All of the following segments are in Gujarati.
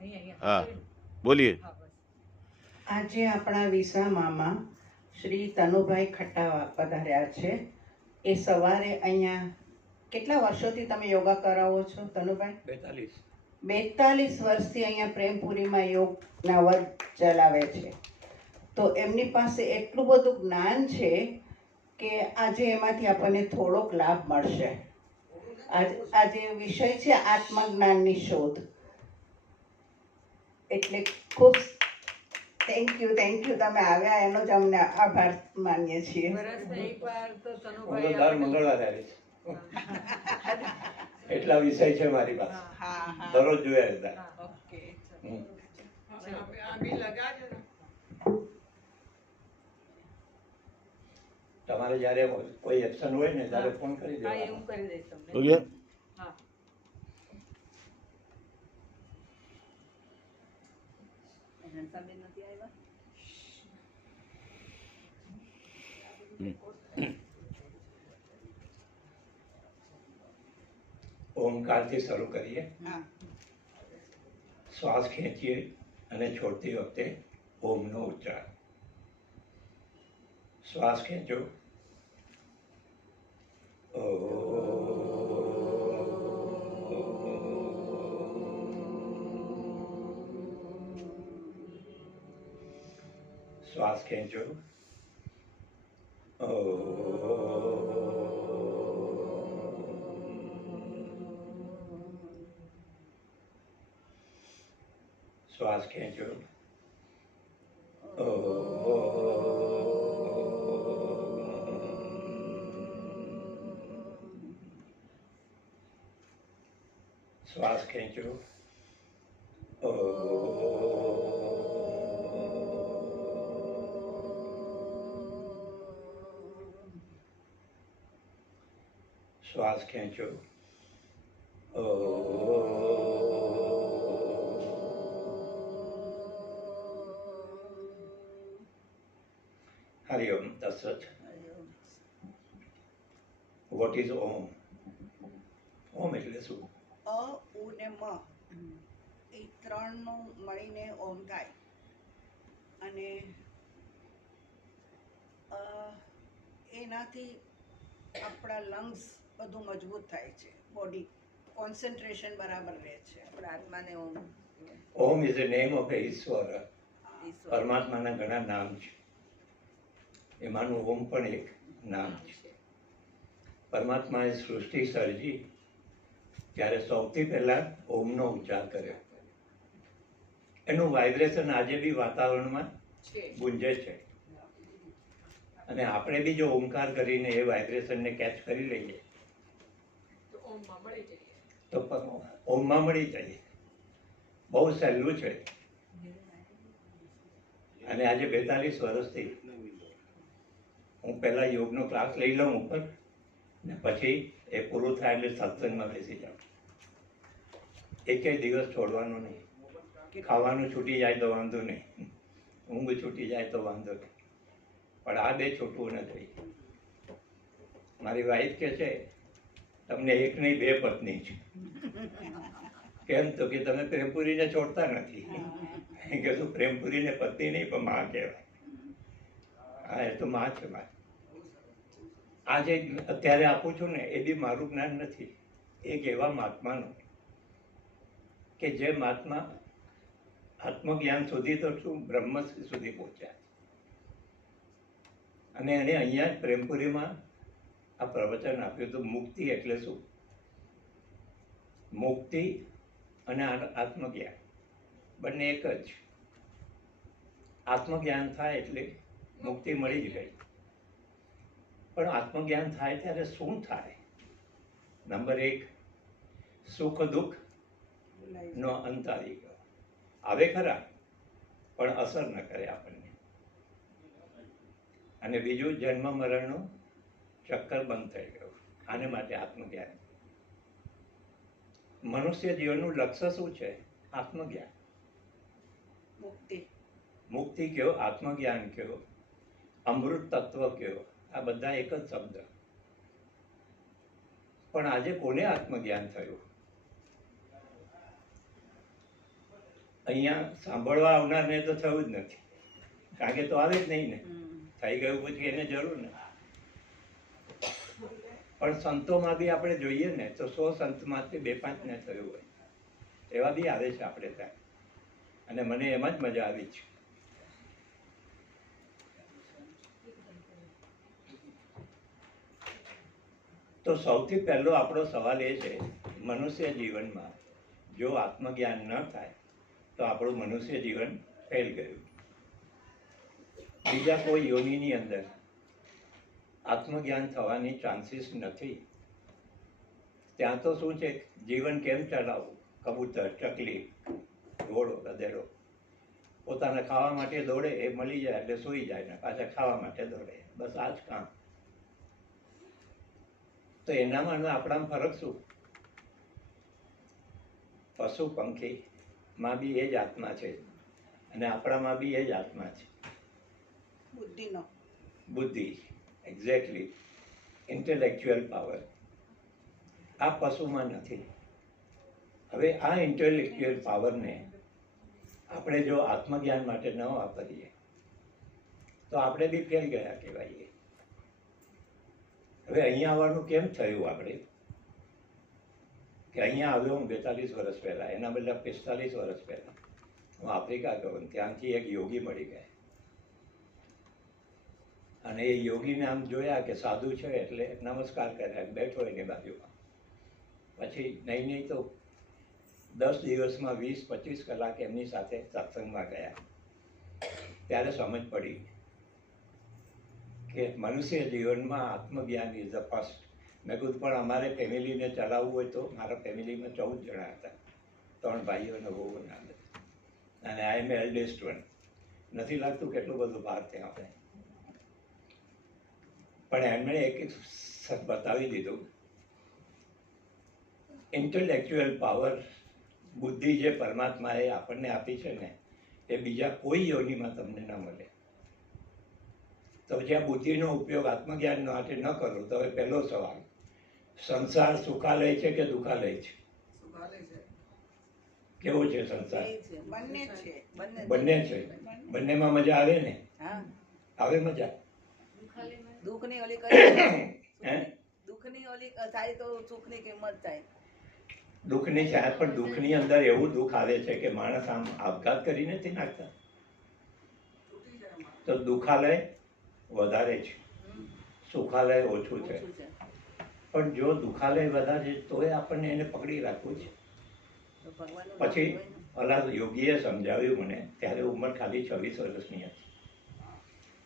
हाँ बोलिए। આજે આપણા વિસામામાં શ્રી તનુભાઈ ખટ્ટા પધાર્યા છે. એ સવારે અહીંયા કેટલા વર્ષોથી તમે યોગા કરાવો છો તનુભાઈ? 42 વર્ષથી અહીંયા પ્રેમપુરીમાં યોગના વર્ગ ચલાવે છે. તો એમની પાસે એટલું બધું જ્ઞાન છે કે આજે એમાંથી આપણને થોડોક લાભ મળશે. આજે વિષય છે આત્મજ્ઞાનની શોધ. એટલે ખૂબ થેન્ક યુ તમે આવ્યા એનો જ અમને આભાર માનીએ છીએ. દર મંગળવારે આવીશ. એટલા વિષય છે મારી પાસે, દરરોજ જોયા હતા. તમારે જયારે કોઈ એક્શન હોય ને ત્યારે ફોન કરી દેવાનો. ઓમકારથી શરૂ કરીએ. શ્વાસ ખેંચીએ અને છોડતી વખતે ઓમનો ઉચ્ચાર. શ્વાસ ખેંચો. શ્વાસ ખેંચો. શ્વાસ ખેંચો. શ્વાસ ખેંચો. શ્વાસ ખેંચો. હરિ ઓમ તત્સત. વોટ ઇઝ ઓમ? ઓમ એટલે શું? અ ઉ ને મ એ ત્રણનું મળીને ઓમ થાય. અને એનાથી આપણા લંગ્સ બધું મજબૂત થાય છે, બોડી કોન્સન્ટ્રેશન બરાબર રહે છે. આપણા આત્માને ઓમ. ઓમ ઇઝ ધ નેમ ઓફ ઈશ્વર. પરમાત્માના ઘણા નામ છે, એમાંનું ઓમ પણ એક નામ છે. પરમાત્માએ સૃષ્ટિ સર્જી ત્યારે સૌથી પહેલા ઓમનો ઉચ્ચાર કર્યો. એનું વાઇબ્રેશન આજે બી વાતાવરણમાં ગુંજે છે. અને આપણે બી જો ઓમકાર કરીને એ વાઇબ્રેશનને કેચ કરી લઈએ તો ઓમમાં મળી જઈએ. બહુ સહેલું છે. અને આજે 42 વર્ષથી હું પહેલા યોગનો ક્લાસ લઈ લઉં ઉપર, ને પછી એ પૂરું થાય એટલે સત્સંગમાં બેસી જાઉં. એકેય દિવસ છોડવાનો નહીં. ખાવાનું છૂટી જાય તો વાંધો નહીં, ઊંઘ છૂટી જાય તો વાંધો નહીં, પણ આ બે છૂટવું નથી. મારી વાઈફ કે છે તમને એક નહીં બે પત્ની છે. કેમ? તો કે તમે પ્રેમપુરીને છોડતા નથી. કે તું પ્રેમપુરીને પત્ની નહીં પણ માં કહેવાય. હા, એ તો માં છે મારી. આ જે અત્યારે આપું છું ને એ બી મારું જ્ઞાન નથી. એક એવા મહાત્માનું કે જે મહાત્મા આત્મજ્ઞાન સુધી તો શું બ્રહ્મ સુધી પહોંચ્યા. અને એને અહીંયા જ પ્રેમપુરીમાં આ પ્રવચન આપ્યું હતું. મુક્તિ એટલે શું? મુક્તિ અને આત્મજ્ઞાન બંને એક જ. આત્મજ્ઞાન થાય એટલે મુક્તિ મળી જ ગઈ. પણ આત્મજ્ઞાન થાય ત્યારે શું થાય? નંબર 1, સુખ દુઃખ નો અંત આવી ગયો. આવે ખરા પણ અસર ન કરે આપણને. અને બીજું, જન્મ મરણનું ચક્કર બંધ થઈ ગયું. આને માટે આત્મજ્ઞાન. મનુષ્ય જીવનનું લક્ષ્ય શું છે? આત્મજ્ઞાન. મુક્તિ કયો, આત્મજ્ઞાન કયો, અમૃત તત્વ કયો, આ બધા એક જ શબ્દ. પણ આજે કોને આત્મજ્ઞાન થયું? અહીંયા સાંભળવા આવનારને તો થયું જ નથી, કારણ કે તો આવે જ નહીં ને, થઈ ગયું પછી એને જરૂર ને. પણ સંતોમાં બી આપણે જોઈએ ને તો 100 સંતમાંથી 2-5 ને થયું હોય, એવા બી આવે છે આપણે ત્યાં, અને મને એમાં જ મજા આવી છે. તો સૌથી પહેલો આપણો સવાલ એ છે, મનુષ્ય જીવનમાં જો આત્મજ્ઞાન ન થાય તો આપણું મનુષ્ય જીવન ફેલ ગયું. બીજા કોઈ યોનિની અંદર આત્મજ્ઞાન થવાની ચાન્સીસ નથી. ત્યાં તો શું છે, જીવન કેમ ચલાવવું, કબૂતર, ચકલી, ઘોડો, ગધેડો પોતાના ખાવા માટે દોડે, એ મળી જાય એટલે સૂઈ જાય ને પાછા ખાવા માટે દોડે, બસ આ જ કામ. તો એનામાં આપણામાં ફરક શું? પશુ પંખીમાં બી એ જ આત્મા છે અને આપણામાં બી એ જ આત્મા છે, બુદ્ધિનો. બુદ્ધિ, એક્ઝેક્ટલી, ઇન્ટેલેક્ચ્યુઅલ પાવર. આ પશુમાં નથી. હવે આ ઇન્ટેલેક્ચ્યુઅલ પાવરને આપણે જો આત્મજ્ઞાન માટે ન વાપરીએ તો આપણે બી ફેલ ગયા કહેવાઈએ. હવે અહીંયા આવવાનું કેમ થયું આપણે? કે અહીંયા આવ્યો હું 42 વર્ષ પહેલાં, એના બદલે 45 વર્ષ પહેલાં હું આફ્રિકા ગયો, ત્યાંથી એક યોગી મળી ગયા. અને એ યોગીને આમ જોયા કે સાધુ છે એટલે નમસ્કાર કર્યા, બેઠો એની બાજુમાં. પછી નહીં તો 10 દિવસમાં 20-25 કલાક એમની સાથે સત્સંગમાં ગયા. ત્યારે સમજ પડી કે મનુષ્ય જીવનમાં આત્મજ્ઞાન ઇઝ ધ ફર્સ્ટ. મેં કીધું પણ અમારે ફેમિલીને ચલાવવું હોય તો, મારા ફેમિલીમાં 14 જણા હતા, 3 ભાઈઓ અને વહુ અને આઈ એમ એલ્ડેસ્ટ વન. નથી લાગતું કેટલું બધું બહાર ત્યાં આપણે. પણ એમણે એક બતાવી દીધું, ઇન્ટેલેક્ચ્યુઅલ પાવર, બુદ્ધિ જે પરમાત્માએ આપણને આપી છે ને, એ બીજા કોઈ યોનિમાં તમને ન મળે. તો જ્યાં બુદ્ધિનો ઉપયોગ આત્મજ્ઞાન માટે ન કરો તો હવે પહેલો સવાલ, સંસાર સુખાલય છે કે દુખાલય છે? કેવો છે સંસાર? બંને છે. બંનેમાં મજા આવે ને? આવે મજા? દુઃખની ઓલી કરી દુઃખની ઓલી થાય તો સુખની કિંમત થાય. દુઃખની છે, પણ દુઃખની અંદર એવું દુઃખ આવે છે કે માણસ આમ આપઘાત કરી નથી નાખતા. તો દુઃખાલય વધારે છે, સુખાલય ઓછું છે. પણ જો દુઃખાલય વધારે તોય આપણને એને પકડી રાખવું છે. પછી ઓલા યોગીએ સમજાવ્યું મને, ત્યારે ઉંમર ખાલી 26 વર્ષની હતી.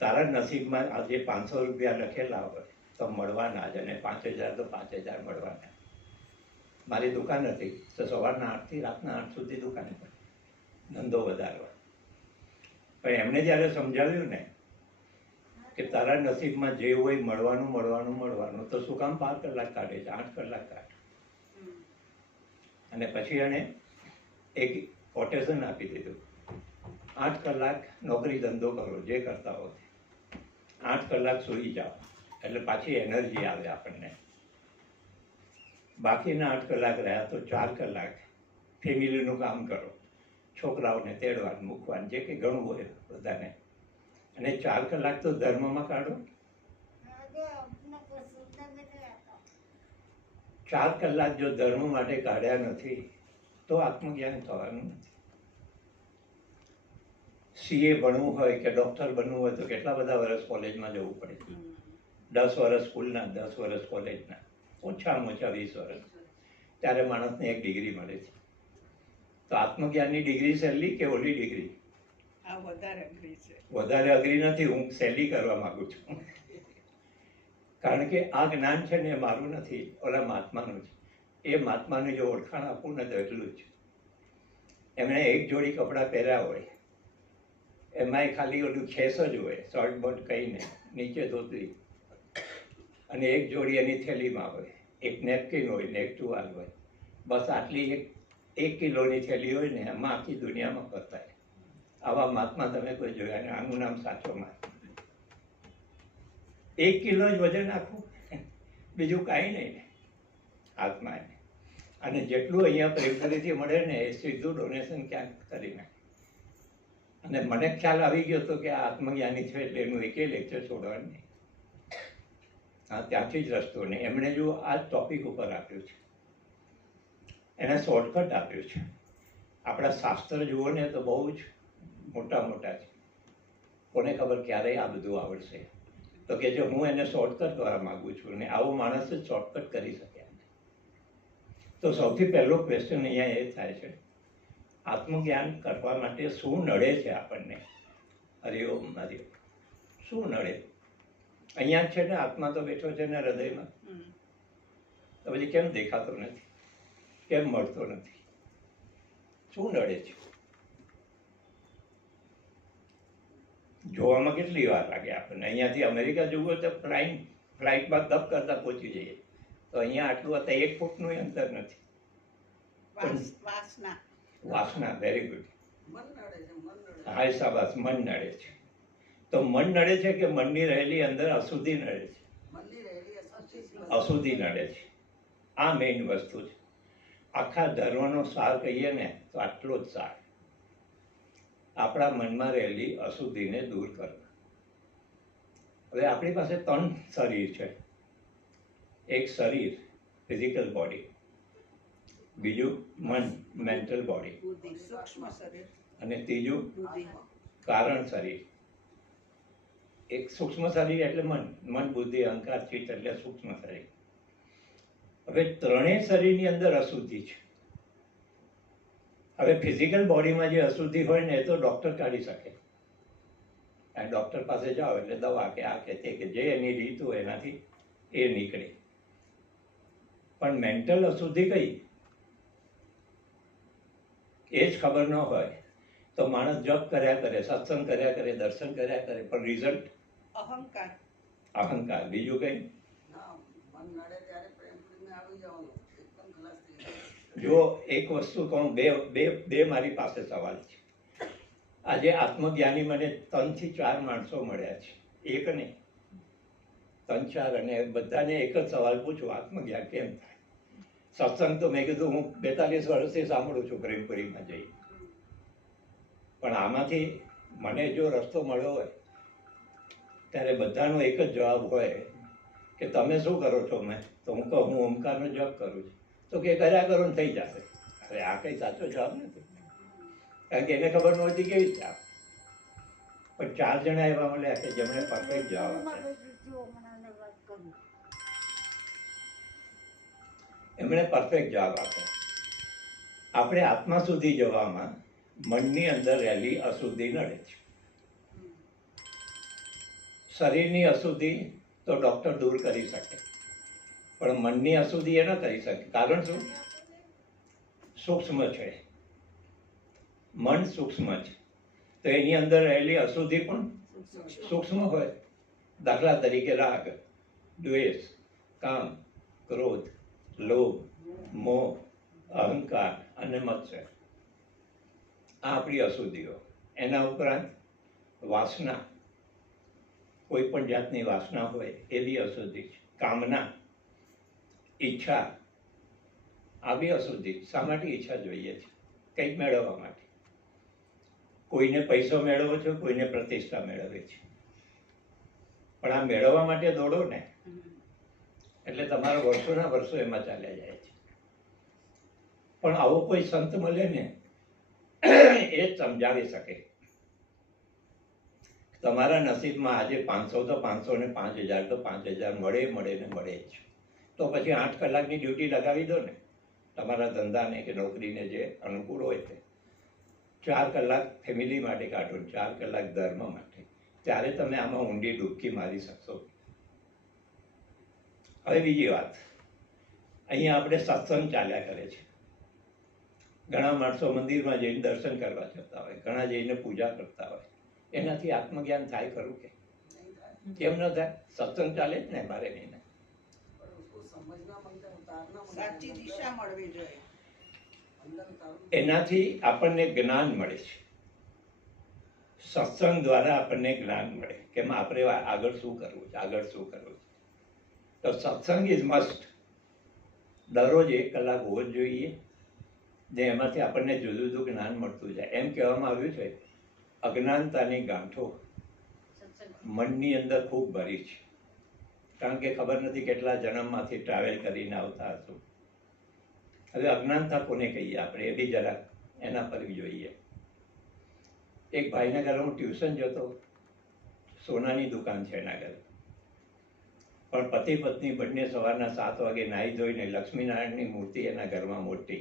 તારા નસીબમાં આજે 500 રૂપિયા લખેલા હોય તો મળવાના જ, અને 5000 તો 5000 મળવાના. મારી દુકાન હતી તો સવારના 8 થી રાતના 8 સુધી દુકાને પર ધંધો વધારવા. પણ એમણે જ્યારે સમજાવ્યું ને કે તારા નસીબમાં જે હોય મળવાનું મળવાનું મળવાનું, તો શું કામ 5 કલાક કાઢે છે, 8 કલાક કાઢ. અને પછી એણે એક કોટેશન આપી દીધું, 8 કલાક નોકરી ધંધો કરો જે કરતા હો, 8 કલાક સૂઈ જાઓ એટલે પાછી એનર્જી આવે આપણને. બાકીના 8 કલાક રહ્યા તો 4 કલાક ફેમિલીનું કામ કરો, છોકરાઓને તેડવાનું મૂકવાનું, જે કંઈ ઘણું હોય બધાને. અને 4 કલાક તો ધર્મમાં કાઢો. 4 કલાક જો ધર્મ માટે કાઢ્યા નથી તો આત્મજ્ઞાન થવાનું નથી. CA ભણવું હોય કે ડૉક્ટર બનવું હોય તો કેટલા બધા વર્ષ કોલેજમાં જવું પડે? 10 વર્ષ સ્કૂલના, 10 વર્ષ કોલેજના, ઓછામાં ઓછા 20 વર્ષ. ત્યારે માણસને એક ડિગ્રી મળે છે. તો આત્મજ્ઞાનની ડિગ્રી સહેલી કે ઓલી ડિગ્રી? વધારે અઘરી નથી. હું સહેલી કરવા માંગુ છું, કારણ કે આ જ્ઞાન છે ને એ મારું નથી, ઓલા મહાત્માનું છે. એ મહાત્માને જો ઓળખાણ આપવું ને તો એટલું જ. એમણે એક જોડી કપડાં પહેર્યા હોય, એમાંય ખાલી ઓલું ખેસ જ હોય, શર્ટ બર્ટ કંઈ નહીં, નીચે ધોતી, અને એક જોડી એની થેલીમાં હોય, એક નેપકિન હોય ને એક ટુવાલ હોય. બસ આટલી 1 કિલોની થેલી હોય ને એમાં આખી દુનિયામાં ફરતા. આવા મહાત્મા તમે કોઈ જોયા ને? આનું નામ સાચો મહાત્મા. 1 કિલો જ વજન આખું, બીજું કાંઈ નહીં આત્માને. અને જેટલું અહીંયા પ્રેમફરીથી મળે ને એ સીધું ડોનેશન ક્યાંક કરી નાખે. અને મને ખ્યાલ આવી ગયો હતો કે આ આત્મજ્ઞાની છે એટલે એનું એકે લેક્ચર છોડવાનું નહીં. હા, ત્યાંથી જ રસ્તો નહીં. એમણે જો આ ટોપિક ઉપર આપ્યું છે, એને શોર્ટકટ આપ્યું છે. આપણા શાસ્ત્ર જુઓ ને તો બહુ જ મોટા મોટા છે. કોને ખબર ક્યારેય આ બધું આવડશે? તો કે જો હું એને શોર્ટકટ કરવા માગું છું ને આવો માણસ જ શોર્ટકટ કરી શકે. તો સૌથી પહેલો ક્વેશ્ચન અહીંયા એ થાય છે, આત્મજ્ઞાન કરવા માટે શું નડે છે આપણને? હરિઓમ હરિઓમ. શું નડે? અહીંયા જ છે ને, આત્મા તો બેઠો છે ને હૃદયમાં. તો પછી કેમ દેખાતો નથી? કેમ મળતો નથી? શું નડે છે? જોવામાં કેટલી વાર લાગે આપણને? અહીંયાથી અમેરિકા જવું હોય તો ફ્લાઇટમાં દબ કરતા પહોંચી જઈએ. તો અહીંયા આટલું હતા 1 ફૂટનું અંતર નથી. વાસના. વાસના, વેરી ગુડ. મન નડે છે, મન નડે છે. હા, શાબાશ, મન નડે છે. તો મન નડે છે કે મનની રહેલી અંદર અશુદ્ધિ નડે છે? મનની રહેલી અશુદ્ધિ. અશુદ્ધિ નડે છે. આ મેઇન વસ્તુ છે. આખા ધર્મનો સાર કહીએ ને તો આટલો જ સાર. આપણા મનમાં રહેલી અશુદ્ધિને દૂર કરવા. હવે આપણી પાસે 3 શરીર છે. એક શરીર, ફિઝિકલ બોડી. બીજું મન, મેન્ટલ બોડી. બુદ્ધિ, સૂક્ષ્મ શરીર. અને ત્રીજું બુદ્ધિ. કારણ શરીર. એક સૂક્ષ્મ શરીર એટલે મન, બુદ્ધિ, અહંકાર, ચિત્ત એટલે સૂક્ષ્મ શરીર. હવે ત્રણેય શરીરની અંદર અશુદ્ધિ છે. હવે ફિઝિકલ બોડીમાં જે અશુદ્ધિ હોય ને એ તો ડૉક્ટર કાઢી શકે. આ ડૉક્ટર પાસે જાઓ એટલે દવા કે આ કે તે કે જે એની રીત હોય એનાથી એ નીકળે. પણ મેન્ટલ અશુદ્ધિ કઈ? એ જ ખબર ન હોય તો માણસ જપ કર્યા કરે, સત્સંગ કર્યા કરે, દર્શન કર્યા કરે, પણ રિઝલ્ટ અહંકાર. અહંકાર. બીજું કઈ? ના, મન નડે ત્યારે પ્રેમપૂર્વક આવી જવાનું, એકદમ ખલાસ થઈ જવાનું. જો એક વસ્તુ કહું, બે મારી પાસે સવાલ છે. આજે આત્મજ્ઞાની મને 3 થી 4 માણસો મળ્યા છે, એક નહીં, 3 4, અને બધાને એક જ સવાલ પૂછું, આત્મજ્ઞાન કેમ થાય? સત્સંગ તો મેં કીધું હું 42 વર્ષથી સાંભળું છું પ્રેમપુરીમાં જઈ. પણ આમાંથી મને જો રસ્તો મળ્યો હોય ત્યારે બધાનો એક જ જવાબ હોય કે તમે શું કરો છો? મેં તો હું કહું હું ઓમકારનો જપ કરું છું. તો કે કર્યા કરો ને થઈ જશે. અરે આ કઈ સાચો જવાબ નથી, કારણ કે એને ખબર નહોતી કેવી રીતે આપ. પણ 4 જણા એવા મળ્યા કે જેમણે પરફેક્ટ જવાબ આપ્યા. એમણે પરફેક્ટ જવાબ આપ્યો. આપણે આત્મા સુધી જવામાં મનની અંદર રહેલી અશુદ્ધિ નડે છે. શરીરની અશુદ્ધિ તો ડૉક્ટર દૂર કરી શકે, પણ મનની અશુદ્ધિ એ ન કરી શકે. કારણ શું? સૂક્ષ્મ છે મન, સૂક્ષ્મ છે. તો એની અંદર રહેલી અશુદ્ધિ પણ સૂક્ષ્મ હોય. દાખલા તરીકે રાગ, દ્વેષ, કામ, ક્રોધ, લોભ, મોહ, અહંકાર અને મત્સર. આ આપણી અશુદ્ધિઓ. એના ઉપરાંત વાસના, કોઈ પણ જાતની વાસના હોય એ બી અશુદ્ધિ છે. કામના, ઈચ્છા, આ બી અશુદ્ધિ. શા માટે ઈચ્છા જોઈએ છે? કંઈક મેળવવા માટે. કોઈને પૈસો મેળવવો છે, કોઈને પ્રતિષ્ઠા મેળવે છે, પણ આ મેળવવા માટે દોડો ને એટલે તમારા વર્ષોના વર્ષો એમાં ચાલ્યા જાય છે. પણ આવો કોઈ સંત મળે ને એ જ સમજાવી શકે. તમારા નસીબમાં આજે 500 તો 500 ને 5000 તો 5000 મળે ને મળે જ. તો પછી 8 કલાકની ડ્યુટી લગાવી દો ને તમારા ધંધાને કે નોકરીને જે અનુકૂળ હોય તે. 4 કલાક ફેમિલી માટે કાઢો, 4 કલાક ધર્મ માટે, ત્યારે તમે આમાં ઊંડી ડૂબકી મારી શકશો. હવે બીજી વાત, અહીંયા આપણે સત્સંગ ચાલ્યા કરે છે. ઘણા માણસો મંદિરમાં જઈને દર્શન કરવા જતા હોય, ઘણા જઈને પૂજા કરતા હોય. એનાથી આત્મજ્ઞાન થાય ખરું કે કેમ ન થાય? સત્સંગ ચાલે જ ને મારે નહીં. સાચી દિશા મળવી જોઈએ. એનાથી આપણને જ્ઞાન મળે છે. સત્સંગ દ્વારા આપણને જ્ઞાન મળે કે આપણે આગળ શું કરવું છે, આગળ શું કરવું છે. તો સત્સંગ ઇઝ મસ્ટ. દરરોજ 1 કલાક હોવો જ જોઈએ ને એમાંથી આપણને જુદું જુદું જ્ઞાન મળતું જાય. એમ કહેવામાં આવ્યું છે અજ્ઞાનતાની ગાંઠો મનની અંદર ખૂબ ભરી છે, કારણ કે ખબર નથી કેટલા જન્મમાંથી ટ્રાવેલ કરીને આવતા હશું. હવે અજ્ઞાનતા કોને કહીએ આપણે, એ બી જરાક એના પર બી જોઈએ. એક ભાઈના ઘરે હું ટ્યુશન જતો, સોનાની દુકાન છે એના ઘરે, પણ પતિ પત્ની બંને સવારના 7 વાગે નાહી ધોઈને લક્ષ્મીનારાયણની મૂર્તિ એના ઘરમાં મોટી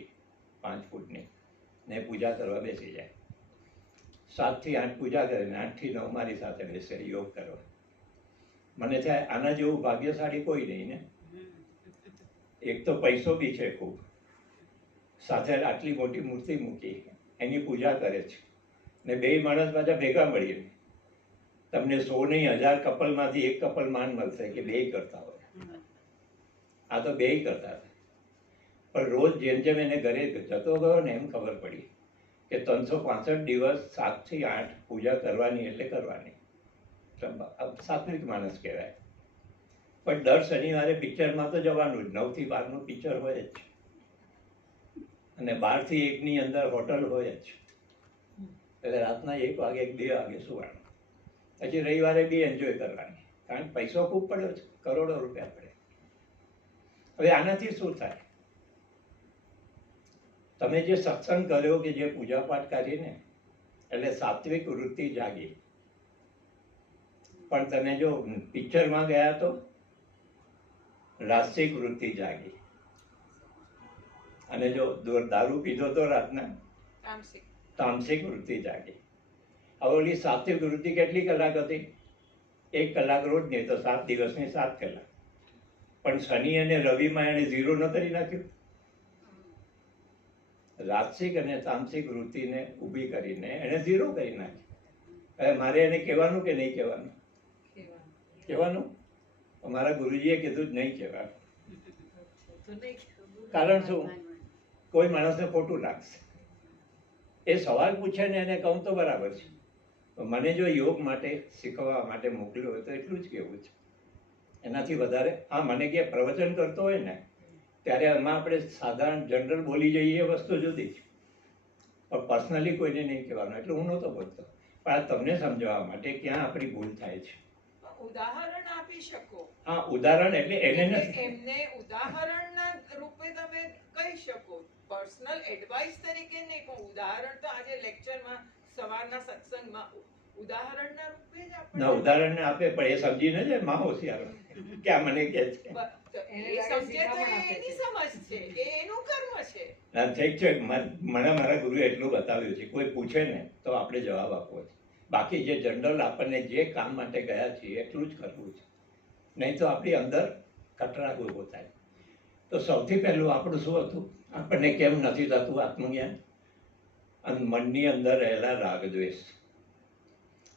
5 ફૂટની ને પૂજા કરવા બેસી જાય. 7 થી 8 પૂજા કરે ને 8 થી 9 મારી સાથે બેસે યોગ કરવા. મને થાય આના જેવું ભાગ્યશાળી કોઈ નહીં ને. એક તો પૈસો બી છે ખૂબ, સાથે આટલી મોટી મૂર્તિ મૂકી એની પૂજા કરે છે ને 2 માણસ પાછા ભેગા મળીને તમને 100 નહીં 1000 કપલમાંથી એક કપલ માન મળશે કે 2 કરતા હોય. આ તો 2 કરતા હતા. પણ રોજ જેમ જેમ એને ઘરે જતો ગયો ને એમ ખબર પડી કે 365 દિવસ 7 થી 8 પૂજા કરવાની એટલે કરવાની. સાત્વિક માણસ કહેવાય. પણ દર શનિવારે પિક્ચરમાં તો જવાનું જ, 9 થી 12 નું પિક્ચર હોય જ, અને 12 થી 1 ની અંદર હોટલ હોય જ. એટલે રાતના 1 વાગે 2 વાગે સુવાનું. પછી રવિવારે બી એન્જોય કરવાની, કારણ કે પૈસો ખૂબ પડ્યો છે, કરોડો રૂપિયા પડે. હવે આનાથી શું થાય? તમે જે સત્સંગ કર્યો કે જે પૂજા પાઠ કરીને એટલે સાત્વિક વૃત્તિ જાગી, પણ તમે જો પિક્ચરમાં ગયા તો રાસિક વૃત્તિ જાગી, અને જો દારૂ પીધો તો રાતના તામસિક વૃત્તિ જાગી. હવે ઓલી સાત્વિક વૃત્તિ કેટલી કલાક હતી? 1 કલાક રોજ, નહીં તો 7 દિવસની 7 કલાક. પણ શનિ અને રવિમાં એને 0 ન કરી નાખ્યું. રાસિક અને તામસિક વૃત્તિને ઊભી કરીને એને 0 કરી નાખી. હવે મારે એને કહેવાનું કે નહીં કહેવાનું? કહેવાનું. અમારા ગુરુજીએ કીધું જ નહીં કહેવાનું. કારણ શું? કોઈ માણસને ખોટું લાગશે. એ સવાલ પૂછે ને એને કહું તો બરાબર છે, મને જો યોગ માટે શીખવા માટે મોકલ્યો હોય તો એટલું જ કહેવું છે, એનાથી વધારે. હા, મને કે પ્રવચન કરતો હોય ને ત્યારે એમાં આપણે સાધારણ જનરલ બોલી જઈએ એ વસ્તુ જુદી છે, પણ પર્સનલી કોઈને નહીં કહેવાનું. એટલે હું નહોતો બોલતો, પણ આ તમને સમજાવવા માટે ક્યાં આપણી ભૂલ થાય છે. ઉદાહરણ આપી શકો. હા, ઉદાહરણ એટલે એને નથી, એમને ઉદાહરણના રૂપે તમે કહી શકો, પર્સનલ એડવાઇસ તરીકે નહીં, પણ ઉદાહરણ તો આજે લેક્ચરમાં સવારના સત્સંગમાં ઉદાહરણના રૂપે જ આપણે. ના, ઉદાહરણ ને આપે પણ એ સમજીને જ માં હોશિયાર કે આ મને કે છે. એ સમજે તો એ એની સમજ છે, એ એનું કર્મ છે. ના, ઠીક છે. મને મારા ગુરુએ એટલું બતાવ્યું છે, કોઈ પૂછે ને તો આપણે જવાબ આપવો છે. બાકી જે જનરલ આપણને જે કામ માટે ગયા છીએ એટલું જ કરવું છે, નહીં તો આપણી અંદર કટરાગ ઊભો થાય. તો સૌથી પહેલું આપણું શું હતું? આપણને કેમ નથી થતું આત્મજ્ઞાન? અને મનની અંદર રહેલા રાગદ્વેષ.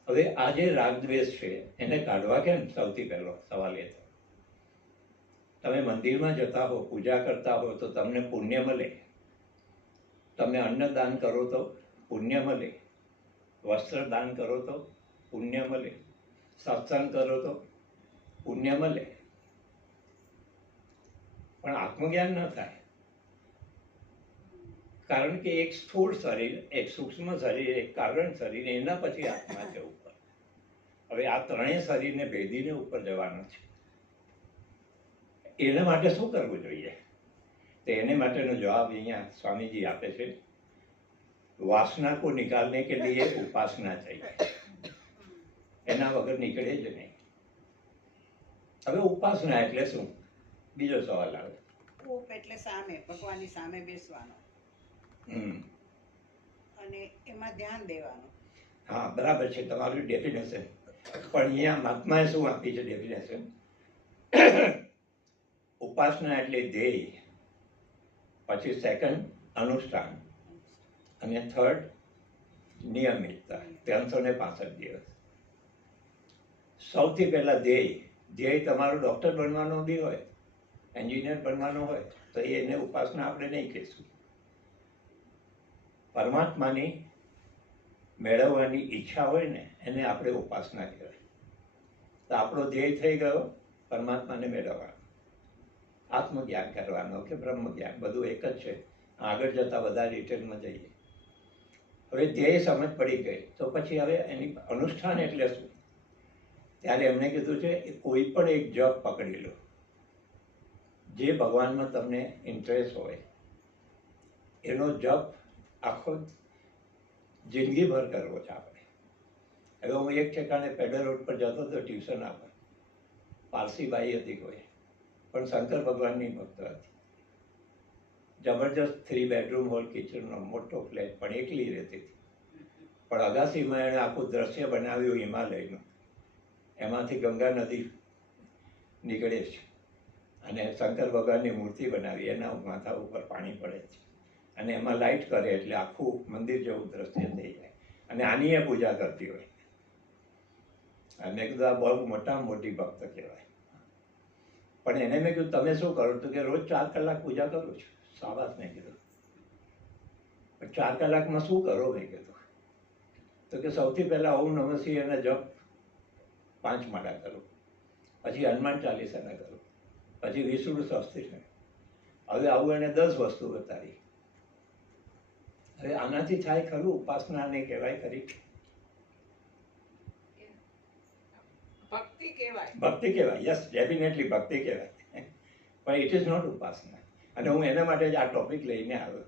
હવે આ જે રાગદ્વેષ છે એને કાઢવા કેમ? સૌથી પહેલો સવાલ એ થાય. તમે મંદિરમાં જતા હો, પૂજા કરતા હો તો તમને પુણ્ય મળે. તમે અન્નદાન કરો તો પુણ્ય મળે, વસ્ત્ર દાન કરો તો પુણ્ય મળે, સત્સંગ કરો તો પુણ્ય મળે, પણ આત્મજ્ઞાન ન થાય. કારણ કે એક સ્થૂળ શરીર, એક સૂક્ષ્મ શરીર, એક કારણ શરીર, એના પછી આત્મા છે ઉપર. હવે આ ત્રણેય શરીરને ભેદીને ઉપર જવાનું છે. એના માટે શું કરવું જોઈએ? તો એને માટેનો જવાબ અહીંયા સ્વામીજી આપે છે. વાસના કો નિકાલને કે લીએ ઉપાસના चाहिए. એના વગર નીકળે જ નહીં. હવે ઉપાસના એટલે શું? બીજો સવાલ આવે. ઉપ એટલે સામે, ભગવાનની સામે બેસવાનો અને એમાં ધ્યાન દેવાનું. હા, બરાબર છે તમારું ડેફિનેશન. પણ અહીંયા મહાત્માએ શું આપી છે ડેફિનેશન? ઉપાસના એટલે ધ્યેય, પછી સેકન્ડ અનુષ્ઠાન, અને થર્ડ નિયમિતતા. 365 દિવસ. સૌથી પહેલા ધ્યેય. ધ્યેય તમારો ડૉક્ટર બનવાનો બી હોય, એન્જિનિયર બનવાનો હોય તો એને ઉપાસના આપણે નહીં કહીશું. પરમાત્માની મેળવવાની ઈચ્છા હોય ને એને આપણે ઉપાસના કહેવાય. તો આપણો ધ્યેય થઈ ગયો પરમાત્માને મેળવવાનો, આત્મજ્ઞાન કરવાનો કે બ્રહ્મ જ્ઞાન, બધું એક જ છે. આગળ જતા બધા ડિટેલમાં જઈએ. હવે ધ્યેય સમજ પડી ગઈ તો પછી હવે એની અનુષ્ઠાન એટલે શું? ત્યારે એમણે કીધું છે કે કોઈ પણ એક જપ પકડી લો, જે ભગવાનમાં તમને ઇન્ટરેસ્ટ હોય એનો જપ આખો જિંદગીભર કરવો છે આપણે. હવે હું એક ઠેકાણે પેડર રોડ પર જતો હતો ટ્યુશન આપવા. પારસીબાઈ હતી કોઈ, પણ શંકર ભગવાનની ભક્ત હતી. જબરજસ્ત 3 બેડરૂમ હોલ કિચનનો મોટો ફ્લેટ, પણ એકલી રહેતી હતી. પણ અગાસીમાં એણે આખું દ્રશ્ય બનાવ્યું હિમાલયનું. એમાંથી ગંગા નદી નીકળે છે અને શંકર ભગવાનની મૂર્તિ બનાવી, એના માથા ઉપર પાણી પડે છે અને એમાં લાઇટ કરે એટલે આખું મંદિર જેવું દ્રશ્ય થઈ જાય. અને આની એ પૂજા કરતી હોય. અને મેં કીધું આ બહુ મોટામાં મોટી ભક્ત કહેવાય. પણ એને મેં કીધું તમે શું કરો? તો કે રોજ 4 કલાક પૂજા કરું છું. શાબાશ, મેં કીધું. પણ 4 કલાકમાં શું કરો? મેં કીધું. તો કે સૌથી પહેલા ઓમ નમઃ શિવાયના જપ 5 માળા કરું, પછી હનુમાન ચાલીસાના કરું, પછી વિષ્ણુ સહસ્ત્રનામ. હવે આવું એને 10 વસ્તુ બતાવી. હવે આનાથી થાય ખરું? ઉપાસના ને કહેવાય ખરી? ભક્તિ કહેવાય. ભક્તિ કહેવાય, યસ, ડેફિનેટલી ભક્તિ કહેવાય, પણ ઇટ ઇઝ નોટ ઉપાસના. અને હું એના માટે જ આ ટોપિક લઈને આવ્યો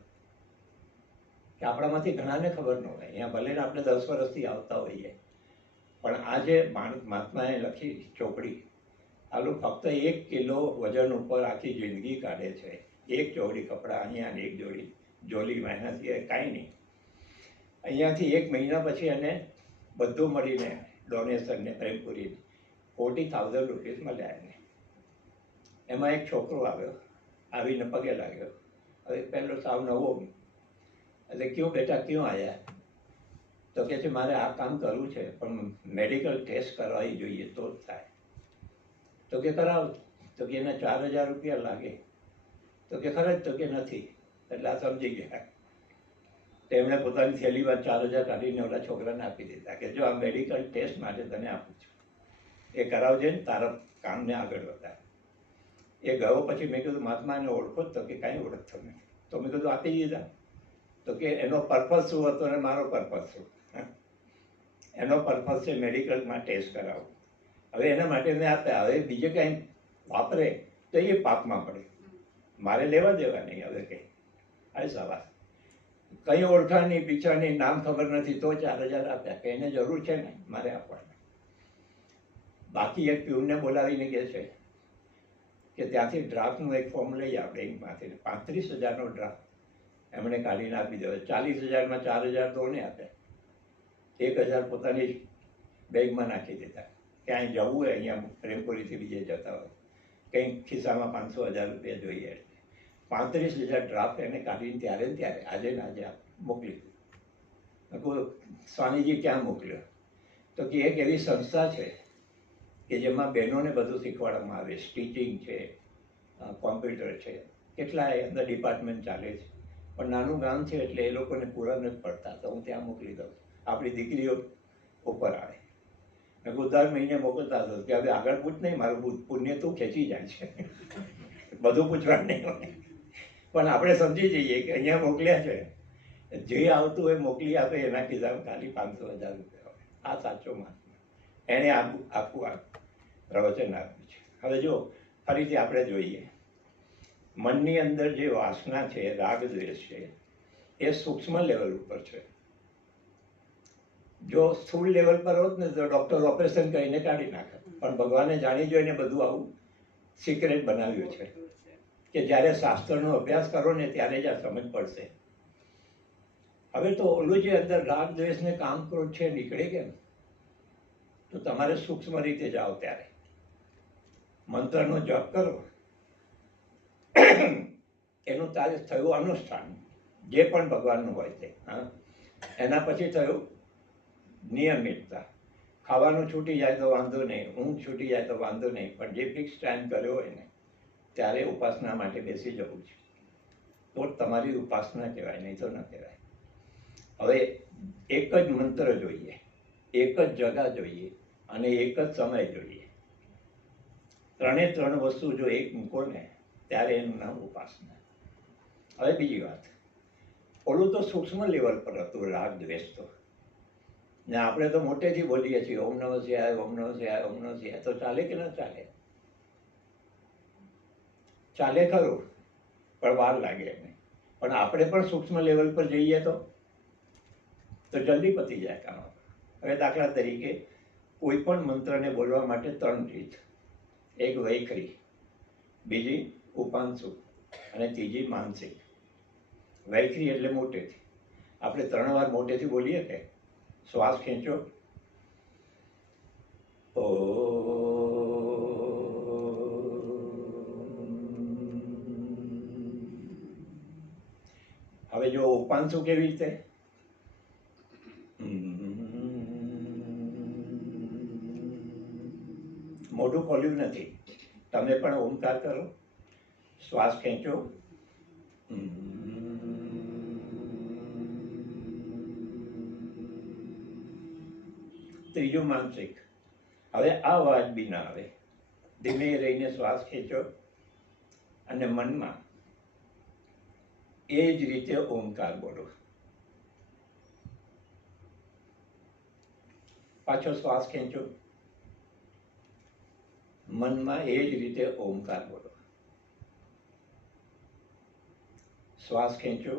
કે આપણામાંથી ઘણાને ખબર ન હોય. અહીંયા ભલે ને આપણે 10 વર્ષથી આવતા હોઈએ, પણ આ જે મહાત્માએ લખી ચોપડી, આલું ફક્ત 1 કિલો વજન ઉપર આખી જિંદગી કાઢે છે. એક જોડી કપડાં અહીંયા ને એક જોડી જોલીમાં, એનાથી કાંઈ નહીં. અહીંયાથી 1 મહિના પછી એને બધું મળીને ડોનેશન ને પ્રેમપુરી 40,000 રૂપીસ મળ્યા એને. એમાં એક છોકરો આવ્યો, આવીને પગે લાગ્યો. હવે પહેલો સાવ નવો, એટલે ક્યું બેટા ક્યું આવ્યા? તો કે છે મારે આ કામ કરવું છે, પણ મેડિકલ ટેસ્ટ કરાવવી જોઈએ તો જ થાય. તો કે કરાવ. તો કે એને 4,000 રૂપિયા લાગે. તો કે ખરજ? તો કે નથી. એટલે આ સમજી ગયા. તો એમણે પોતાની થેલીમાં 4,000 કાઢીને ઓલા છોકરાને આપી દીધા કે જો આ મેડિકલ ટેસ્ટ માટે તને આપું છું, એ કરાવજે ને તારા કામને આગળ વધારે. એ ગયો પછી મેં કીધું મહાત્માને ઓળખો? તો કે કાંઈ ઓળખતો નથી. તો મેં કીધું આપી દીધા. તો કે એનો પર્પઝ શું હતો ને મારો પર્પઝ શું? એનો પર્પઝ છે મેડિકલમાં ટેસ્ટ કરાવવું. હવે એના માટે મેં આપ્યા. હવે બીજે કંઈ વાપરે તો એ પાપમાં પડે. મારે લેવા દેવા નહીં. હવે કંઈ આ સવાલ કંઈ ઓળખાણ નહીં, પીછાની નામ ખબર નથી, તો 4,000 આપ્યા. કે એને જરૂર છે ને મારે આપવાના. બાકી એક પ્યુનને બોલાવીને કહે છે કે ત્યાંથી ડ્રાફ્ટનું એક ફોર્મ લઈ આવ બેંકમાંથી. 35,000નો ડ્રાફ્ટ એમણે કાઢીને આપી દેવો. 40,000માં 4,000 તો ને આપ્યા, 1,000 પોતાની બેગમાં નાખી દીધા. ક્યાંય જવું હોય, અહીંયા પ્રેમપુરીથી બીજે જતા હોય, કંઈક ખિસ્સામાં 500,000 રૂપિયા જોઈએ, એટલે 35,000 ડ્રાફ્ટ એને કાઢીને ત્યારે ને ત્યારે આજે ને આજે મોકલી દીધું. સ્વામીજી ક્યાં મોકલ્યો? તો કે એક એવી સંસ્થા છે કે જેમાં બહેનોને બધું શીખવાડવામાં આવે. સ્ટીચિંગ છે, કોમ્પ્યુટર છે, કેટલાય અંદર ડિપાર્ટમેન્ટ ચાલે છે. પણ નાનું ગામ છે એટલે એ લોકોને પૂરા નથી પડતા. તો હું ત્યાં મોકલી દઉં, આપણી દીકરીઓ ઉપર આવે. મેં દર મહિને મોકલતા હતો કે હવે આગળ પૂછ નહીં, મારું પુણ્ય તું ખેંચી જાય છે, બધું પૂછવા નહીં હોય. પણ આપણે સમજી જઈએ કે અહીંયા મોકલ્યા છે, જે આવતું હોય મોકલી આપે. એના ખિસ્સામાં ખાલી 500,000 રૂપિયા હોય. આ સાચો મહાત્મા. એણે આખું આ પ્રવચન આપ્યું છે. હવે જો ફરીથી આપણે જોઈએ, મનની અંદર જે વાસના છે, રાગ દ્વેષ છે, એ સૂક્ષ્મ લેવલ ઉપર છે. જો સ્થૂળ લેવલ પર હોત ને તો ડૉક્ટર ઓપરેશન કરીને કાઢી નાખે. પણ ભગવાને જાણી જોઈને બધું આવું સિક્રેટ બનાવ્યું છે કે જ્યારે શાસ્ત્રનો અભ્યાસ કરો ને ત્યારે જ આ સમજ પડશે. હવે તો ઓલું જે અંદર રાગ દ્વેષ ને કામ ક્રોધ છે નીકળે કેમ? તો તમારે સૂક્ષ્મ રીતે જાઓ ત્યારે મંત્રનો જપ કરો, એનું તારે થયું અનુષ્ઠાન, જે પણ ભગવાનનું હોય તે. એના પછી થયું નિયમિતતા. ખાવાનું છૂટી જાય તો વાંધો નહીં, ઊંઘ છૂટી જાય તો વાંધો નહીં, પણ જે ફિક્સ ટાઈમ કર્યો હોય ને ત્યારે ઉપાસના માટે બેસી જવું છે. તો જ તમારી ઉપાસના કહેવાય, નહીં તો ન કહેવાય. હવે એક જ મંત્ર જોઈએ, એક જ જગા જોઈએ અને એક જ સમય જોઈએ. 3 વસ્તુ જો એક મૂકો ને ત્યારે એનું નામ ઉપાસના. હવે બીજી વાત, ઓલું તો સૂક્ષ્મ લેવલ પર હતું રાગ દ્વેષ તો, ને આપણે તો મોટેથી બોલીએ છીએ ઓમ નમઃ શિવાય, ઓમ નમઃ શિવાય, ઓમ નમઃ શિવાય. તો ચાલે કે ના ચાલે? ચાલે ખરું, પણ વાર લાગે એને. પણ આપણે પણ સૂક્ષ્મ લેવલ પર જઈએ તો જલ્દી પતી જાય કામ. હવે દાખલા તરીકે કોઈ પણ મંત્રને બોલવા માટે 3 રીત. એક વૈખરી, બીજી ઉપાંશુ અને ત્રીજી માનસિક. વૈખરી એટલે મોટેથી. આપણે 3 વાર મોટેથી બોલીએ કે શ્વાસ ખેંચો, હવે જો ઉપાંશુ કેવી રીતે? મોઢું ખોલ્યું નથી, તમે પણ ઓમકાર કરો, શ્વાસ ખેંચો, ત્રીજું માનસિક. હવે આ અવાજ બી ના આવે, ધીમે રહીને શ્વાસ ખેંચો અને મનમાં એ જ રીતે ઓમકાર બોલો. પાછો શ્વાસ ખેંચો, મનમાં એ જ રીતે ઓમકાર બોલો. શ્વાસ ખેંચો,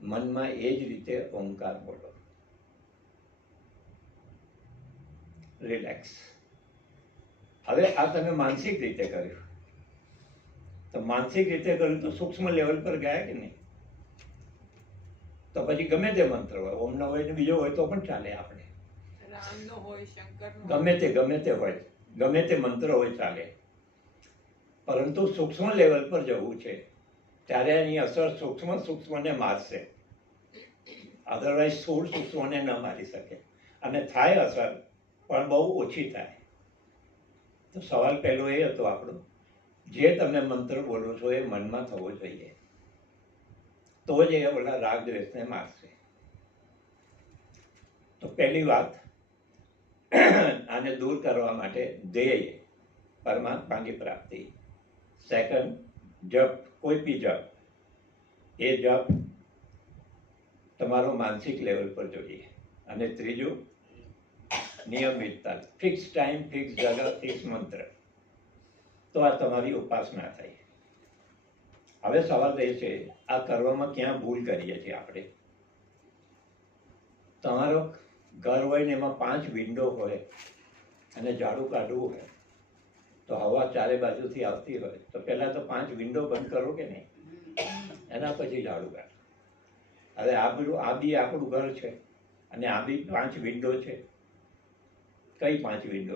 મનમાં એ જ રીતે ઓમકાર બોલો. રિલેક્સ. હવે આ તમે માનસિક રીતે કર્યું, તો માનસિક રીતે કર્યું તો સૂક્ષ્મ લેવલ પર ગયા કે નહીં? તો પછી ગમે તે મંત્ર હોય, ઓમ ન હોય ને બીજો હોય તો પણ ચાલે. આપણે રામનો હોય, શંકરનો ગમે તે હોય, ગમે તે મંત્ર હોય ચાલે. પરંતુ સૂક્ષ્મ લેવલ પર જવું છે ત્યારે એની અસર સૂક્ષ્મને મારશે. અધરવાઇઝ સ્થૂળ સૂક્ષ્મને ન મારી શકે, અને થાય અસર પણ બહુ ઓછી થાય. તો સવાલ પહેલો એ હતો આપણો, જે તમે મંત્ર બોલો છો એ મનમાં થવો જોઈએ, તો જ એ ઓલા રાગ દ્વેષને મારશે. તો પહેલી વાત, આને દૂર કરવા માટે ધ્યેય પરમાત્માની પ્રાપ્તિ. સેકન્ડ, જપ, કોઈ બી જપ, એ જપ તમારો માનસિક લેવલ પર જોઈએ. અને ત્રીજું, નિયમિતતા, ફિક્સ ટાઈમ, ફિક્સ જગા, ફિક્સ મંત્ર, તો આ તમારી ઉપાસના થઈ. હવે સવાલ એ છે, આ કરવામાં ક્યાં ભૂલ કરીએ છીએ આપણે? તમારો ઘર હોય ને એમાં 5 વિન્ડો હોય અને ઝાડુ કાઢવું હોય તો હવા ચારે બાજુથી આવતી હોય તો પહેલા તો 5 વિન્ડો બંધ કરો કે નહીં? એના પછી ઝાડુ કાઢો. હવે આ બી આપણું ઘર છે અને આ બી 5 વિન્ડો છે. કઈ 5 વિન્ડો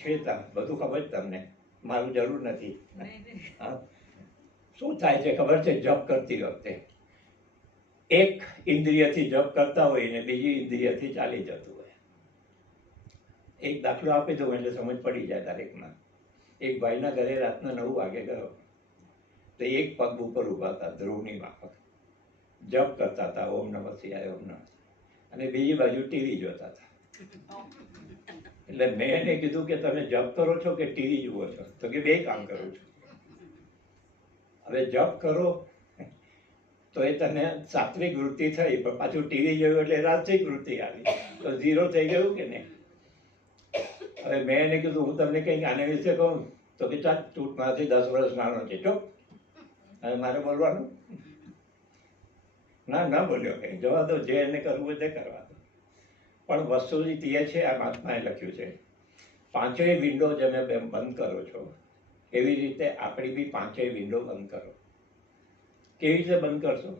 છે? બધું ખબર છે તમને, મારું જરૂર નથી. શું થાય છે ખબર છે? જપ કરતી વખતે એક ઇન્દ્રિયથી જપ કરતા હોય ને બીજી ઇન્દ્રિયથી ચાલી જતું હોય. એક દાખલો આપી દઉં એટલે સમજ પડી જાય દરેકમાં. એક ભાઈના ઘરે રાતના 9 વાગે ગયો તો એક પગ ઉપર ઊભા હતા, ધ્રુવની માફક જપ કરતા હતા, ઓમ નમઃ શિવાય, ઓમ નમઃ, અને બીજી બાજુ ટીવી જોતા હતા. એટલે મેં એને કીધું કે તમે જપ કરો છો કે ટીવી જુઓ છો? તો કે 2 કામ કરું છું. હવે જપ કરો તો એ તને સાત્વિક વૃત્તિ થઈ, પણ પાછું ટીવી જોયું એટલે રાજસિક વૃત્તિ આવી, તો 0 થઈ ગયું કે નહીં? હવે મેં એને કીધું હું તમને કંઈક આને વિશે કહું તો કે ચાલ, તું મારાથી 10 વર્ષ નાનો છે, ચૂપ. હવે મારે બોલવાનું ના બોલ્યો, કંઈ જવા દો, જે એને કરવું હોય તે કરવા દો. પણ વસ્તુથી એ છે, આ મહાત્માએ લખ્યું છે, 5 વિન્ડો તમે બંધ કરો છો એવી રીતે આપણી બી 5 વિન્ડો બંધ કરો. કેવી રીતે બંધ કરશો?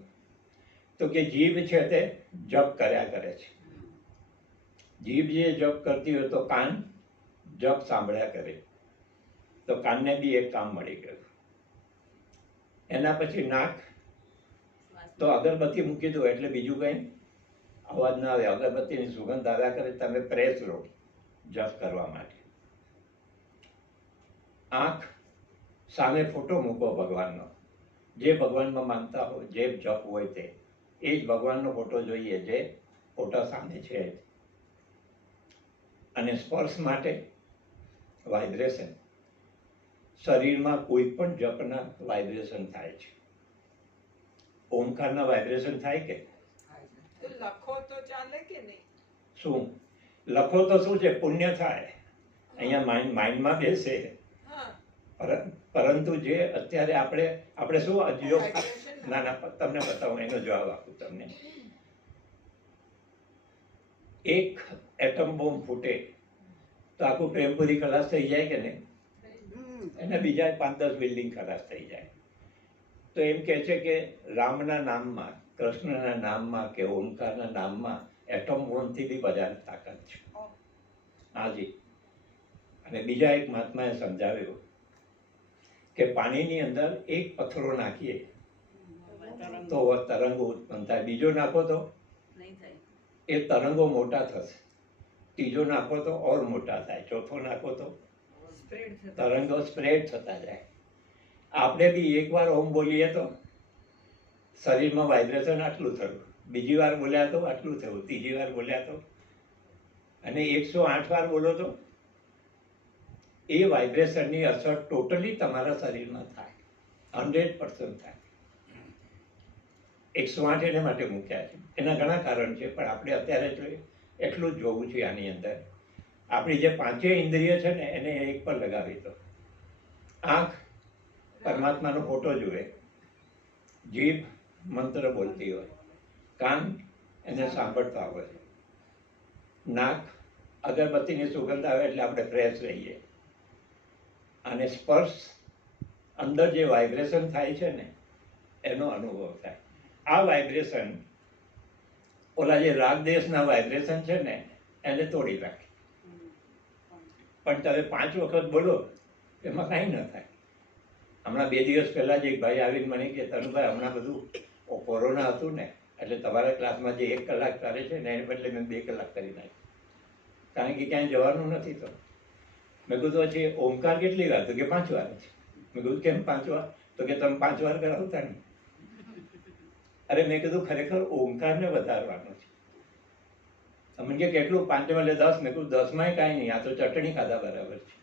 તો કે જીભ છે તે જપ કર્યા કરે છે. જીભ જે જપ કરતી હોય તો કાન જપ સાંભળ્યા કરે, તો કાનને બી એક કામ મળી ગયું. એના પછી નાક, તો અગરબત્તી મૂકી દો એટલે બીજું કંઈ અવાજ ના આવે, અગરબત્તીની સુગંધ આવ્યા કરે, તમે પ્રેસ લો જપ કરવા માટે. આંખ સામે ફોટો મૂકો ભગવાનનો, જે ભગવાનમાં માનતા હોય, જે જપ હોય તે, એ જ ભગવાનનો ફોટો જોઈએ જે ફોટા સામે છે. અને સ્પર્શ માટે વાઇબ્રેશન, શરીરમાં કોઈ પણ જપના વાઇબ્રેશન થાય છે. ઓમકારના વાઇબ્રેશન થાય કે તો લખો તો ચાલે કે નહીં? શું લખો તો શું છે, પુણ્ય થાય, અહીંયા માઇન્ડમાં બેસે. હા, પરંતુ જે અત્યારે આપણે શું અજ્યો vibration ના તમને બતાવું, એનો જવાબ આપું તમને. એક એટમ બોમ્બ ફૂટે તો આખું પ્રેમપુરી ખલાસ થઈ જાય કે નહીં? એને બીજા 5-10 બિલ્ડિંગ ખલાસ થઈ જાય. તો એમ કહે છે કે રામના નામમાં, કૃષ્ણના નામમાં કે ઓમકારના નામમાં એટમ બોમ્બથી બી વધારે તાકાત છે. હાજી. અને બીજા એક મહાત્માએ સમજાવ્યું કે પાણીની અંદર એક પથ્થરો નાખીએ તો તરંગો ઉત્પન્ન થાય, બીજો નાખો તો નહીં થાય. એ તરંગો મોટા થશે, ત્રીજો નાખો તો ઓર મોટા થાય, ચોથો નાખો તો સ્પ્રેડ થતા તરંગો સ્પ્રેડ થતા જાય. આપણે બી એકવાર ઓમ બોલીએ તો શરીરમાં વાઇબ્રેશન આટલું થયું, બીજી વાર બોલ્યા તો આટલું થયું, ત્રીજી વાર બોલ્યા તો, અને 108 વાર બોલો તો એ વાઇબ્રેશનની અસર ટોટલી તમારા શરીરમાં થાય, 100% થાય. 108 એને માટે મૂક્યા છે. એના ઘણા કારણ છે, પણ આપણે અત્યારે જોઈએ એટલું જ જોવું છે. આની અંદર આપણી જે 5 ઇન્દ્રિય છે ને એને એક પર લગાવી દો. આંખ પરમાત્માનો ફોટો જુએ, જીભ મંત્ર બોલતી હોય, કાન એને સાંભળતા હોય, નાક અગરબત્તીની સુગંધ આવે એટલે આપણે ફ્રેશ રહીએ, અને સ્પર્શ અંદર જે વાઇબ્રેશન થાય છે ને એનો અનુભવ થાય. આ વાઇબ્રેશન ઓલા જે રાગદેશના વાઇબ્રેશન છે ને એને તોડી નાખે. પણ તમે 5 વખત બોલો એમાં કાંઈ ન થાય. હમણાં 2 દિવસ પહેલા જ એક ભાઈ આવીને મને કે તનુભાઈ હમણાં બધું કોરોના હતું ને એટલે તમારા ક્લાસમાં જે 1 કલાક ચાલે છે ને એને બદલે મેં 2 કલાક કરી નાખ્યું, કારણ કે ક્યાંય જવાનું નથી. તો મેં કીધું છે ઓમકાર કેટલી વાર? તો કે 5 વાર છે. મેં કીધું કેમ 5 વાર? તો કે તમે 5 વાર કરાવતા નહીં. અરે મેં કીધું ખરેખર ઓમકારને વધારવાનો છે. તમે કે કેટલું? 5 એટલે 10. મેં કીધું 10માંય કાંઈ નહીં, આ તો ચટણી ખાધા બરાબર છે.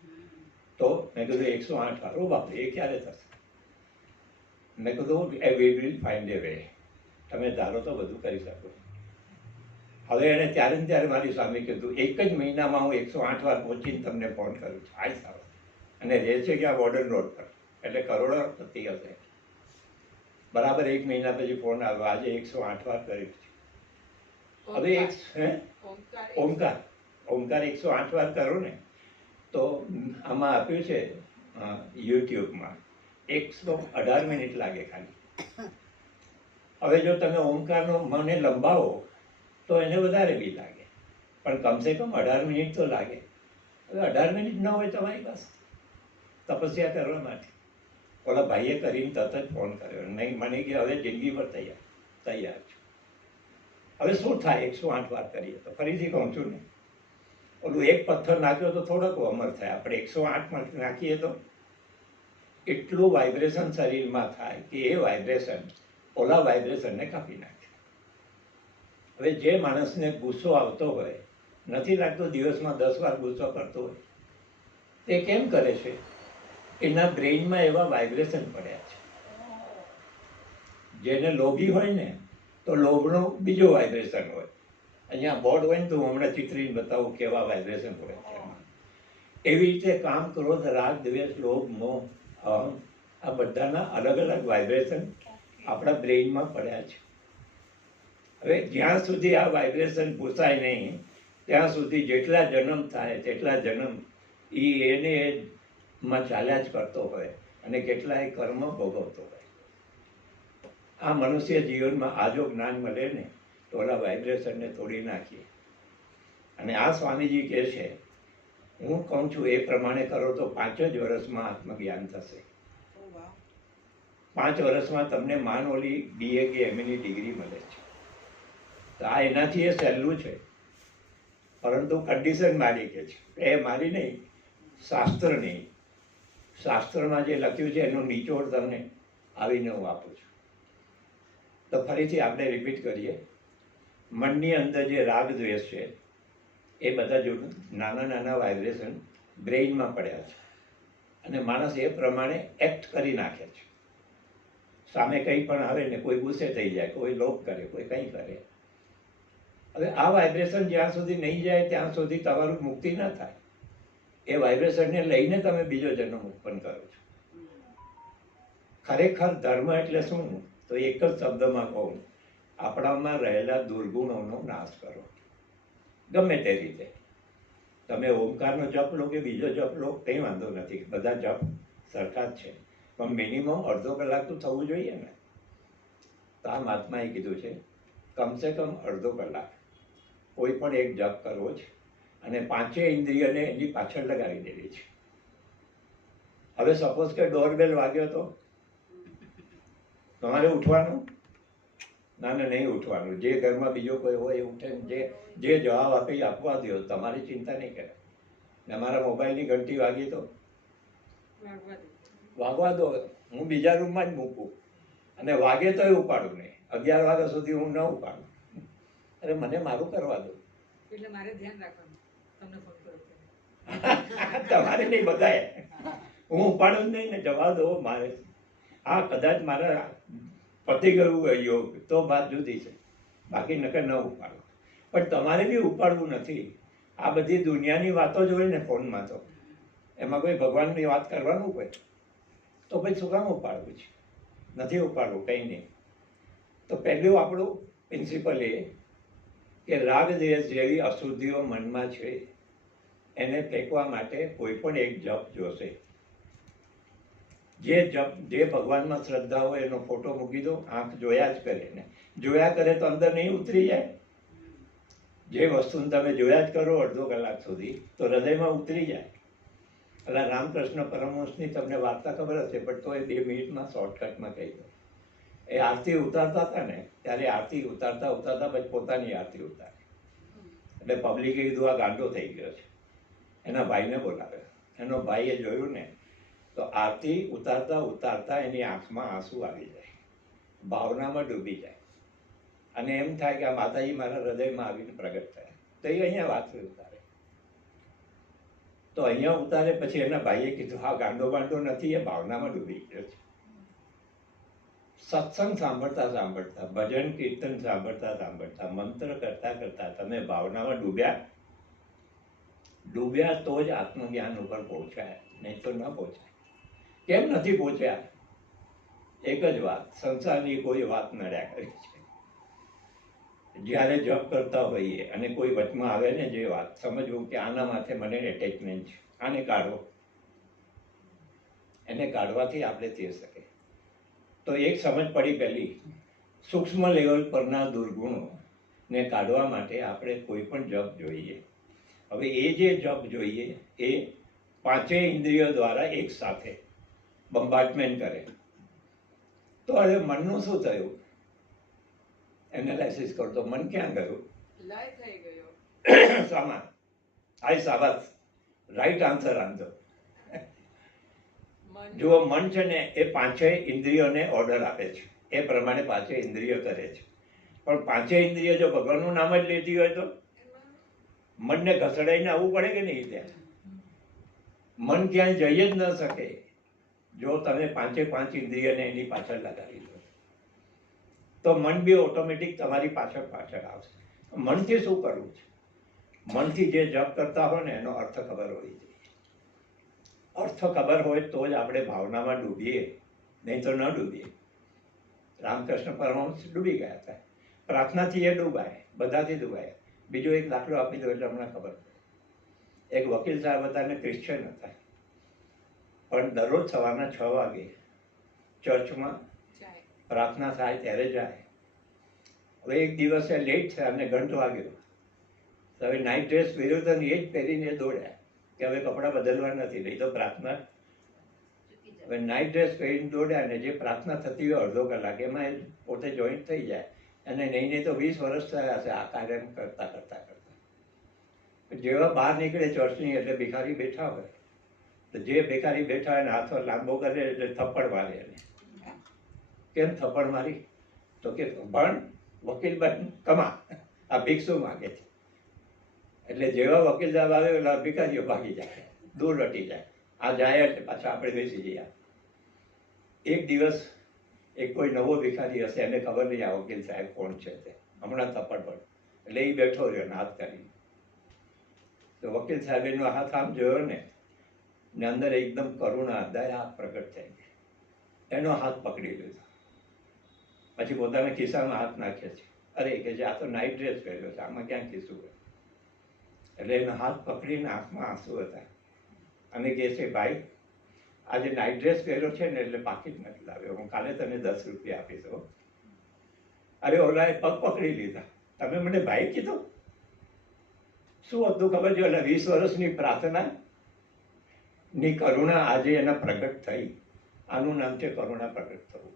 તો મેં કીધું 108 વાર. ઓ બાપરે, એ ક્યારે થશે? મેં કીધું we will find A way. તમે ધારો તો બધું કરી શકો. હવે એને ત્યારે ને ત્યારે મારી સામે કીધું 1 જ મહિનામાં હું 108 વાર પહોંચીને તમને ફોન કરું છું. આય સારો. અને રહે છે કે આ વોર્ડન રોડ પર, એટલે કરોડોપતિ હશે. બરાબર 1 મહિના પછી ફોન આવ્યો, આજે 108 વાર કર્યું છે. હવે ઓમકાર 108 વાર કરો ને તો આમાં આપ્યું છે યુટ્યુબમાં 118 મિનિટ લાગે ખાલી. હવે જો તમે ઓમકારનો મને લંબાવો તો એને વધારે બી લાગે, પણ કમસે કમ 18 મિનિટ તો લાગે. હવે 18 મિનિટ ન હોય તમારી પાસે તપસ્યા કરવા માટે. ઓલા ભાઈએ કરીને તરત જ ફોન કર્યો, નહીં મને કે હવે જિંદગી પર તૈયાર છું. હવે શું થાય 108 વાર કરીએ તો? ફરીથી કહું છું ને, ઓલું એક પથ્થર નાખ્યો તો થોડોક અમર થાય, આપણે 108 નાખીએ તો એટલું વાઇબ્રેશન શરીરમાં થાય કે એ વાઇબ્રેશન ઓલા વાઇબ્રેશનને કાપી નાખે. હવે જે માણસને ગુસ્સો આવતો હોય, નથી લાગતો દિવસમાં 10 વાર ગુસ્સો કરતો હોય, તે કેમ કરે છે? એના બ્રેઇનમાં એવા વાઇબ્રેશન પડ્યા છે. જેને લોભી હોય ને તો લોભનો બીજો વાઇબ્રેશન હોય. અહીંયા બોર્ડ હોય ને તો હું હમણાં ચિત્રીને બતાવું કેવા વાઇબ્રેશન હોય છે. એવી રીતે કામ, ક્રોધ, રાગ, દ્વેષ, લોભ, મોહ, અહમ, આ બધાના અલગ અલગ વાઇબ્રેશન આપણા બ્રેઇનમાં પડ્યા છે. હવે જ્યાં સુધી આ વાઇબ્રેશન પૂછાય નહીં ત્યાં સુધી જેટલા જન્મ થાય તેટલા જન્મ એને માં ચાલ્યા જ કરતો હોય અને કેટલાય કર્મ ભોગવતો હોય. આ મનુષ્ય જીવનમાં આ જો જ્ઞાન મળે ને તો ઓલા વાઇબ્રેશનને તોડી નાખીએ. અને આ સ્વામીજી કહે છે, હું કહું છું એ પ્રમાણે કરો તો 5 જ વર્ષમાં આત્મજ્ઞાન થશે. 5 વર્ષમાં તમને માન ઓલી BA કે MA ડિગ્રી મળે છે. તો આ એનાથી એ સહેલું છે, પરંતુ કન્ડિશન મારી કે છે, એ મારી નહીં, શાસ્ત્ર નહીં. શાસ્ત્રમાં જે લખ્યું છે એનું નિચોડ તમને આવીને હું આપું છું. તો ફરીથી આપણે રિપીટ કરીએ. મનની અંદર જે રાગ દ્વેષ છે એ બધા જો નાના નાના વાઇબ્રેશન બ્રેઇનમાં પડ્યા છે અને માણસ એ પ્રમાણે એક્ટ કરી નાખે છે. સામે કંઈ પણ આવે ને કોઈ ગુસ્સે થઈ જાય, કોઈ લોભ કરે, કોઈ કંઈ કરે. હવે આ વાઇબ્રેશન જ્યાં સુધી નહીં જાય ત્યાં સુધી તમારું મુક્તિ ન થાય. એ વાઇબ્રેશનને લઈને તમે બીજો જન્મ ઉત્પન્ન કરો છો. ખરેખર ધર્મ એટલે શું? તો એક જ શબ્દમાં કહું, આપણામાં રહેલા દુર્ગુણોનો નાશ કરો. ગમે તે રીતે તમે ઓમકારનો જપ લો કે બીજો જપ લો, કંઈ વાંધો નથી, બધા જપ સરખા જ છે, પણ મિનિમમ અડધો કલાક તો થવું જોઈએ ને. તો આ મહાત્માએ કીધું છે કમસે કમ અડધો કલાક કોઈ પણ એક જપ કરવો છે અને પાંચેય ઇન્દ્રિયને એની પાછળ લગાવી દેવી છે. હવે સપોઝ કે ડોરબેલ વાગ્યો તો તમારે ઉઠવાનું? ના નહીં ઉઠવાનું. જે ઘરમાં બીજો કોઈ હોય એ ઉઠે, જે જવાબ આપે એ આપવા દો, તમારી ચિંતા નહીં કરે. ને મારા મોબાઈલની ઘંટી વાગી તો વાગવા દો, હું બીજા રૂમમાં જ મૂકું અને વાગે તોય ઉપાડું નહીં. 11 વાગ્યા સુધી હું ન ઉપાડું. અરે મને મારું કરવા દો. એટલે મારે ધ્યાન રાખવાનું તમને ફોન કરો તમારે નહીં, બધાએ. હું ઉપાડું જ નહીં ને, જવા દો મારે. હા, કદાચ મારા પતી ગયું યોગ તો વાત જુદી છે, બાકી નકર ન ઉપાડો. પણ તમારે બી ઉપાડવું નથી. આ બધી દુનિયાની વાતો જ હોય ને ફોનમાં, તો એમાં કોઈ ભગવાનની વાત કરવાનું હોય તો ભાઈ શું કામ ઉપાડવું છે? નથી ઉપાડવું, કંઈ નહીં. તો પહેલું આપણું પ્રિન્સિપલ એ કે રાગ દ્વેષ જેવી અશુદ્ધિઓ મનમાં છે એને ફેંકવા માટે કોઈ પણ એક જપ જોશે. જે જપ, જે ભગવાનમાં શ્રદ્ધા હોય એનો ફોટો મૂકી દો, આંખ જોયા જ કરે ને. જોયા કરે તો અંદર નહીં ઉતરી જાય? જે વસ્તુને તમે જોયા જ કરો અડધો કલાક સુધી તો હૃદયમાં ઉતરી જાય. એટલે રામકૃષ્ણ પરમહંસની તમને વાર્તા ખબર હશે, પણ તો એ 2 મિનિટમાં શોર્ટકટમાં કહી દો. એ આરતી ઉતારતા હતા ને, ત્યારે આરતી ઉતારતા પછી પોતાની આરતી ઉતારી. એટલે પબ્લિકે કીધું આ ગાંડો થઈ ગયો છે. એના ભાઈને બોલાવ્યો. એનો ભાઈએ જોયું ને તો આરતી ઉતારતા એની આંખમાં આંસુ આવી જાય, ભાવનામાં ડૂબી જાય અને એમ થાય કે આ માતાજી મારા હૃદયમાં આવીને પ્રગટ થયા. તો એ અહીંયા વાત ઉતારે. તો અહીંયા ઉતારે પછી એના ભાઈએ કીધું હા ગાંડો બાંડો નથી, એ ભાવનામાં ડૂબી ગયો છે. સત્સંગ સાંભળતા, ભજન કીર્તન સાંભળતા, મંત્ર કરતા તમે ભાવનામાં ડૂબ્યા તો જ આત્મજ્ઞાન ઉપર પહોંચાય, નહીં તો ન પહોંચાય. કેમ નથી પહોંચ્યા? એક જ વાત, સંસારની કોઈ વાત નડ્યા કરી છે. જ્યારે જપ કરતા હોઈએ અને કોઈ વચમાં આવે ને જે વાત, સમજવું કે આના માથે મને એટેચમેન્ટ છે, આને કાઢો. એને કાઢવાથી આપણે થઈ શકે. તો એક સમજ પડી પહેલી, સૂક્ષ્મ લેવલ પરના દુર્ગુણો ને કાઢવા માટે આપણે કોઈ પણ જપ જોઈએ. હવે એ જે જપ જોઈએ એ પાંચેય ઇન્દ્રિયો દ્વારા એક સાથે બંબાર્ટમેન્ટ કરે. તો હવે મનનું શું થયું? એનાલિસિસ કરતો મન ક્યાં ગયું? લય થઈ ગયો. સામા આઈ સાબાસ, રાઈટ આન્સર આન્સર. જુઓ, મન છે ને એ પાંચેય ઇન્દ્રિયોને ઓર્ડર આપે છે, એ પ્રમાણે પાંચેય ઇન્દ્રિયો કરે છે. પણ પાંચેય ઇન્દ્રિયો જો ભગવાનનું નામ જ લેતી હોય તો મનને ઘસડાઈને આવવું પડે કે નહીં? ત્યાં મન ક્યાંય જઈ જ ન શકે જો તમે પાંચે પાંચ ઇન્દ્રિયને એની પાછળ લગાવી દો. તો મન બી ઓટોમેટિક તમારી પાછળ આવશે. મનથી શું કરવું છે? મનથી જે જપ કરતા હોય ને એનો અર્થ ખબર હોવી જોઈએ. અર્થ ખબર હોય તો જ આપણે ભાવનામાં ડૂબીએ, નહીં તો ન ડૂબીએ. રામકૃષ્ણ પરમહંસ ડૂબી ગયા હતા. પ્રાર્થનાથી એ ડૂબાય, બધાથી ડૂબાય. બીજો એક દાખલો આપી દો એટલે હમણાં ખબર પડે. એક વકીલ સાહેબ હતા ને ક્રિશ્ચિયન હતા, પણ દરરોજ સવારના 6 વાગે ચર્ચમાં પ્રાર્થના થાય ત્યારે જાય. હવે એક દિવસે લેટ છે અને ઘંટ વાગ્યો. હવે નાઇટ ડ્રેસ પહેર્યો તો એ જ પહેરીને દોડ્યા કે હવે કપડાં બદલવા નથી, નહીં તો પ્રાર્થના. હવે નાઇટ ડ્રેસ પહેરીને દોડ્યા ને જે પ્રાર્થના થતી હોય અડધો કલાક એમાં એ પોતે જોઈન્ટ થઈ જાય. અને નહીં તો 20 વર્ષ થયા હશે આ કાર્ય કરતા. જેવા બહાર નીકળે ચર્ચની એટલે ભિખારી બેઠા હોય, તો જે ભિખારી બેઠા હોય ને હાથો લાંબો કરે એટલે થપ્પડ મારે એને. કેમ થપ્પડ મારી? તો કે ભણ વકીલ બન, કમા, આ ભિક્ષુ માગે છે. એટલે જેવા વકીલ સાહેબ આવે એટલે ભિખારીઓ ભાગી જાય, દૂર હટી જાય. આ જાય એટલે પાછા આપણે બેસી જઈએ. એક દિવસ એક કોઈ નવો ભિખારી હશે, એને ખબર નહીં આ વકીલ સાહેબ કોણ છે તે, હમણાં થપ્પડ પડે એટલે એ બેઠો રહ્યો ને હાથ કરી. તો વકીલ સાહેબ એનો હાથ આમ જોયો ને અંદર એકદમ કરુણા દયા પ્રગટ થઈ ગઈ. એનો હાથ પકડી લીધો. પછી પોતાના ખિસ્સામાં હાથ નાખે છે. અરે કે છે આ તો નાઇટ ડ્રેસ પહેર્યો છે, આમાં ક્યાં ખિસ્સું હોય? એટલે એનો હાથ પકડીને આંખમાં આંસુ હતા અને કહે છે ભાઈ આજે નાઇટ ડ્રેસ પહેર્યો છે ને એટલે પાકીટ નથી લાવ્યો, હું કાલે તને 10 રૂપિયા આપીશ હો. અરે ઓલાએ પગ પકડી લીધા. તમે મને ભાઈ કીધું? શું હતું ખબર છે? ઓલા 20 વર્ષની પ્રાર્થના ની કરુણા આજે એના પ્રગટ થઈ. આનું નામ છે કરુણા પ્રગટ થવું.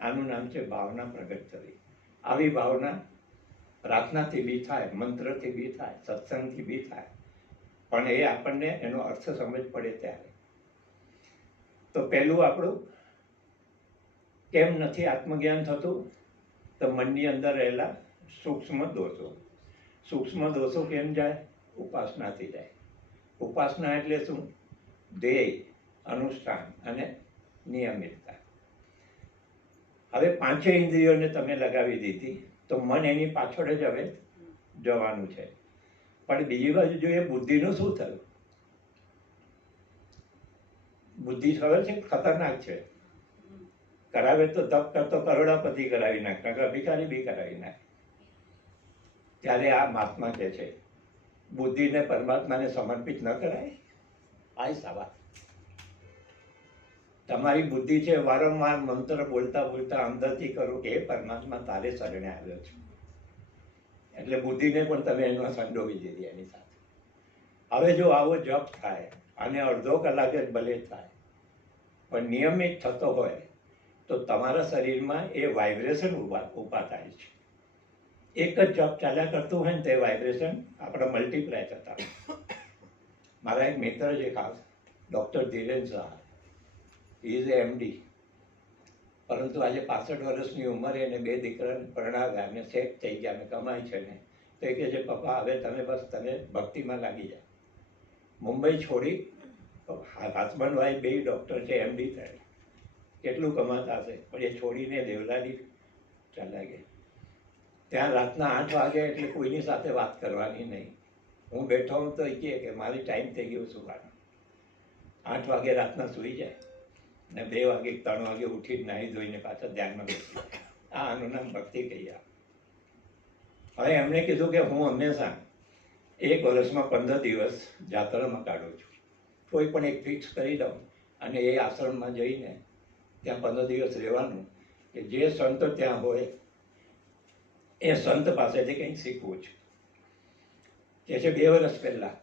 આનું નામ છે ભાવના પ્રગટ થવી. આવી ભાવના પ્રાર્થનાથી બી થાય, મંત્રથી બી થાય, સત્સંગથી બી થાય, પણ એ આપણને એનો અર્થ સમજ પડે ત્યારે. તો પહેલું આપણું કેમ નથી આત્મજ્ઞાન થતું? તો મનની અંદર રહેલા સૂક્ષ્મ દોષો. સૂક્ષ્મ દોષો કેમ જાય? ઉપાસનાથી જાય. ઉપાસના એટલે શું? ધ્યેય, અનુષ્ઠાન અને નિયમિતતા. હવે 5 ઇન્દ્રિયોને તમે લગાવી દીધી તો મન એની પાછળ જ હવે જવાનું છે. પણ બીજી બાજુ જોઈએ બુદ્ધિનું શું થયું? બુદ્ધિ ખબર છે ખતરનાક છે. કરાવે તો તપ કરતો કરોડાપતિ કરાવી નાખ, નકર ભિખારી બી કરાવી નાખ. ત્યારે આ મહાત્મા કહે છે બુદ્ધિને પરમાત્માને સમર્પિત ન કરાય. આ સવાલ. તમારી બુદ્ધિ છે વારંવાર મંત્ર બોલતા બોલતા અંદરથી કરો કે હે પરમાત્મા તારે શરણે આવ્યો છે, એટલે બુદ્ધિને પણ તમે એનો સંડોવી દીધી એની સાથે. હવે જો આવો જપ થાય અને અડધો કલાક જ ભલે થાય પણ નિયમિત થતો હોય તો તમારા શરીરમાં એ વાઇબ્રેશન ઊભા થાય છે. એક જ જપ ચાલ્યા કરતું હોય ને તે વાઇબ્રેશન આપણા મલ્ટીપ્લાય થતા હોય. મારા એક મિત્ર છે ખાસ, doctor Dhiren Shah, is MD, પરંતુ આજે 65 વર્ષની ઉંમરે એને 2 દીકરાને પરણાવ્યા અને સેટ થઈ ગયા અને કમાય છે ને તો એ કહે છે પપ્પા હવે તમે ભક્તિમાં લાગી જાઓ. મુંબઈ છોડી, હસબન્ડ વાઈફ 2 ડૉક્ટર છે, એમડી થાય, કેટલું કમાતા હશે, પણ એ છોડીને દેવલાલી ચાલ્યા ગયા. ત્યાં રાતના 8 વાગે એટલે કોઈની સાથે વાત કરવાની નહીં. હું બેઠો હું તો એ કહે કે મારી ટાઈમ થઈ ગયો સુવાનો. 8 વાગે રાતના સૂઈ જાય ને 2 વાગે 3 વાગે ઉઠીને નાહી ધોઈને પાછા ધ્યાનમાં બેસી જાય. આનું નામ ભક્તિ કહી. હવે એમણે કીધું કે હું હંમેશા 1 વર્ષમાં 15 દિવસ જાત્રામાં કાઢું છું. કોઈ પણ એક ફિક્સ કરી દઉં અને એ આશ્રમમાં જઈને ત્યાં 15 દિવસ રહેવાનું કે જે સંત ત્યાં હોય એ સંત પાસેથી કંઈક શીખવું છે. કે છે 2 વર્ષ પહેલા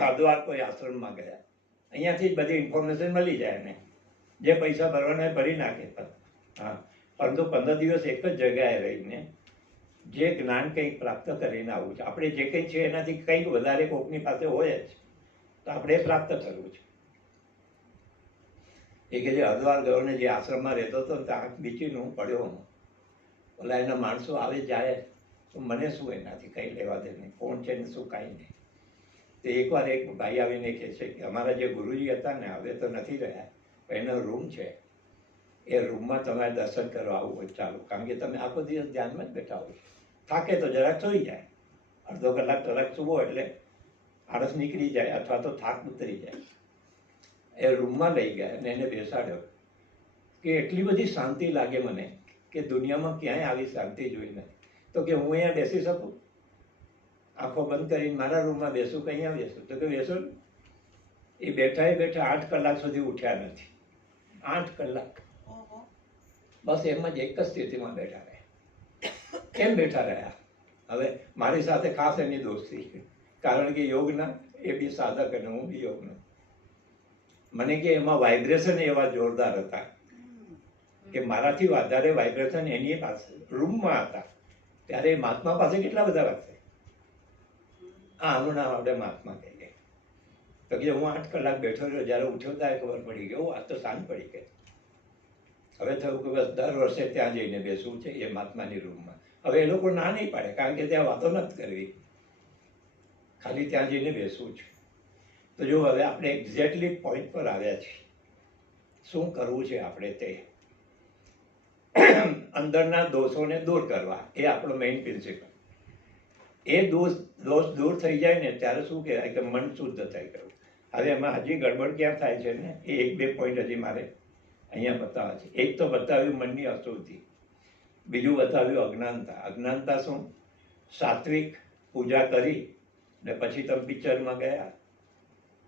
હરિદ્વાર કોઈ આશ્રમમાં ગયા, અહીંયાથી જ બધી ઇન્ફોર્મેશન મળી જાય એને, જે પૈસા ભરવાના એ ભરી નાખે. હા, પરંતુ 15 દિવસ એક જ જગ્યાએ રહીને જે જ્ઞાન કંઈક પ્રાપ્ત કરીને આવવું છે. આપણે જે કંઈ છે એનાથી કંઈક વધારે કોકની પાસે હોય જ તો આપણે એ પ્રાપ્ત કરવું છે. એ કે જે હરિદ્વાર ગયો ને જે આશ્રમમાં રહેતો હતો ને ત્યાં બીચીને હું પડ્યો હું. ઓલા એના માણસો આવે જાય તો મને શું એનાથી કંઈ લેવા દે નહીં, કોણ છે ને શું કાંઈ નહીં. તો એકવાર એક ભાઈ આવીને કહે છે કે અમારા જે ગુરુજી હતા ને હવે તો નથી રહ્યા, એનો રૂમ છે, એ રૂમમાં તમારે દર્શન કરવા આવવું હોય ચાલુ, કારણ કે તમે આખો દિવસ ધ્યાનમાં જ બેઠા હોય, થાકે તો જરાક સૂઈ જાય, અડધો કલાક જરાક સૂવો એટલે આળસ નીકળી જાય અથવા તો થાક ઉતરી જાય. એ રૂમમાં લઈ ગયા અને એને બેસાડ્યો કે એટલી બધી શાંતિ લાગે મને કે દુનિયામાં ક્યાંય આવી શાંતિ જોઈ નથી. તો કે હું અહીંયા બેસી શકું? આંખો બંધ કરીને મારા રૂમમાં બેસું કે અહીંયા બેસું? તો કે બેસો. એ બેઠા 8 કલાક સુધી ઉઠ્યા નથી. 8 કલાક બસ એમ જ એક જ સ્થિતિમાં બેઠા રહ્યા. કેમ બેઠા રહ્યા? હવે મારી સાથે ખાસ એની દોસ્તી, કારણ કે યોગના એ બી સાધક અને હું બી યોગનો. મને કે એમાં વાઇબ્રેશન એવા જોરદાર હતા કે મારાથી વધારે વાઇબ્રેશન એની પાસે રૂમમાં હતા. ત્યારે મહાત્મા પાસે કેટલા બધા હશે? આનું નામ આપણે મહાત્મા કહીએ. તો કે હું 8 કલાક બેઠો રહ્યો, જ્યારે ઉઠ્યો ત્યારે ખબર પડી ગયો આ તો શાંત પડી ગઈ. હવે થયું કે બસ દર વર્ષે ત્યાં જઈને બેસવું છે એ મહાત્માની રૂમમાં. હવે એ લોકો ના નહીં પાડે, કારણ કે ત્યાં વાતો નથી કરવી, ખાલી ત્યાં જઈને બેસવું છે. તો જો હવે આપણે એક્ઝેક્ટલી પોઈન્ટ પર આવ્યા છીએ, શું કરવું છે આપણે તે. અંદરના દોષોને દૂર કરવા, એ આપણો મેઇન પ્રિન્સિપલ. એ દોષ દૂર થઈ જાય ને ત્યારે શું કહેવાય કે મન શુદ્ધ થઈ ગયું. હવે એમાં હજી ગડબડ ક્યાં થાય છે ને, એ 1-2 પોઈન્ટ હજી મારે અહીંયા બતાવવા છે. એક તો બતાવ્યું મનની અશુદ્ધિ, બીજું બતાવ્યું અજ્ઞાનતા. અજ્ઞાનતા શું? સાત્વિક પૂજા કરી ને પછી તમે પિક્ચરમાં ગયા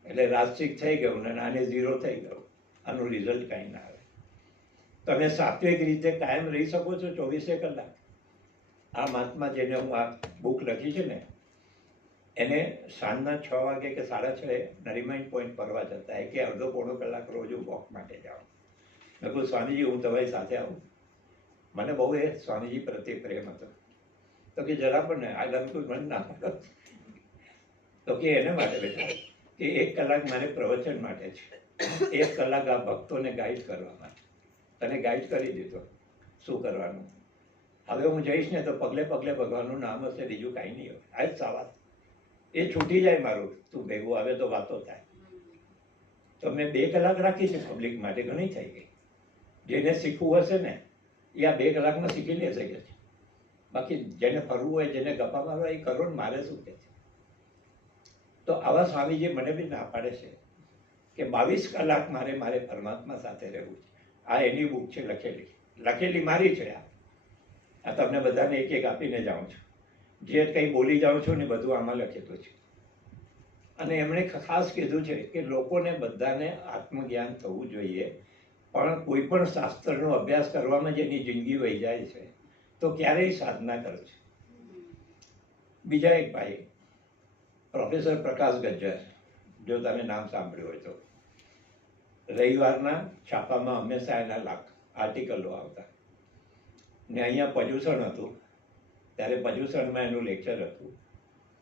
એટલે રાસ્તિક થઈ ગયું ને આને 0 થઈ ગયું. આનું રિઝલ્ટ કાંઈ ના આવે. તમે સાત્વિક રીતે કાયમ રહી શકો છો 24 કલાક. આ મહાત્મા જેને હું આ બુક લખી છે ને, એને સાંજના 6 વાગે કે 6:30 નરીમાઇન્ડ પોઈન્ટ ફરવા જતા કે અડધો-પોણો કલાક રોજ હું વોક માટે જાઉં. મેં કહ્યું સ્વામીજી હું તમારી સાથે આવું. મને બહુ એ સ્વામીજી પ્રત્યે પ્રેમ હતો. તો કે જરા પણ આ ગમતું મને ના પાડો. તો કે એને માટે બેઠા કે 1 કલાક મારે પ્રવચન માટે છે, 1 કલાક આ ભક્તોને ગાઈડ કરવા માટે. તને ગાઈડ કરી દીધો શું કરવાનું. હવે હું જઈશ ને તો પગલે પગલે ભગવાનનું નામ હશે, બીજું કાંઈ નહીં હોય. આ જ સવાલ એ છૂટી જાય મારું, તું ભેગું આવે તો વાતો થાય. તો મેં 2 કલાક રાખી છે પબ્લિક માટે, ઘણી થઈ ગઈ. જેને શીખવું હશે ને એ આ 2 કલાકમાં શીખી લેશે કે છે. બાકી જેને ફરવું હોય, જેને ગપ્પા મારવા, એ કરો ને મારે શું કે છે. તો આવા સ્વામીજી મને બી ના પાડે છે કે 22 કલાક મારે પરમાત્મા સાથે રહેવું છે. આ એની બુક છે લખેલી મારી છે. આ તમને બધાને એક એક આપીને જાઉં છું. જે કંઈ બોલી જાઉં છું ને બધું આમાં લખેલું છે. અને એમણે ખાસ કીધું છે કે લોકોને બધાને આત્મજ્ઞાન થવું જોઈએ, પણ કોઈ પણ શાસ્ત્રનો અભ્યાસ કરવામાં જેની જિંદગી વહી જાય છે તો ક્યારેય સાધના કરશે. બીજા એક ભાઈ પ્રોફેસર પ્રકાશ ગજ્જર, જો તમે નામ સાંભળ્યું હોય તો, રવિવારના છાપામાં હંમેશા એના આર્ટિકલો આવતા. ને અહીંયા પર્યુષણ હતું ત્યારે પર્યુષણમાં એનું લેક્ચર હતું,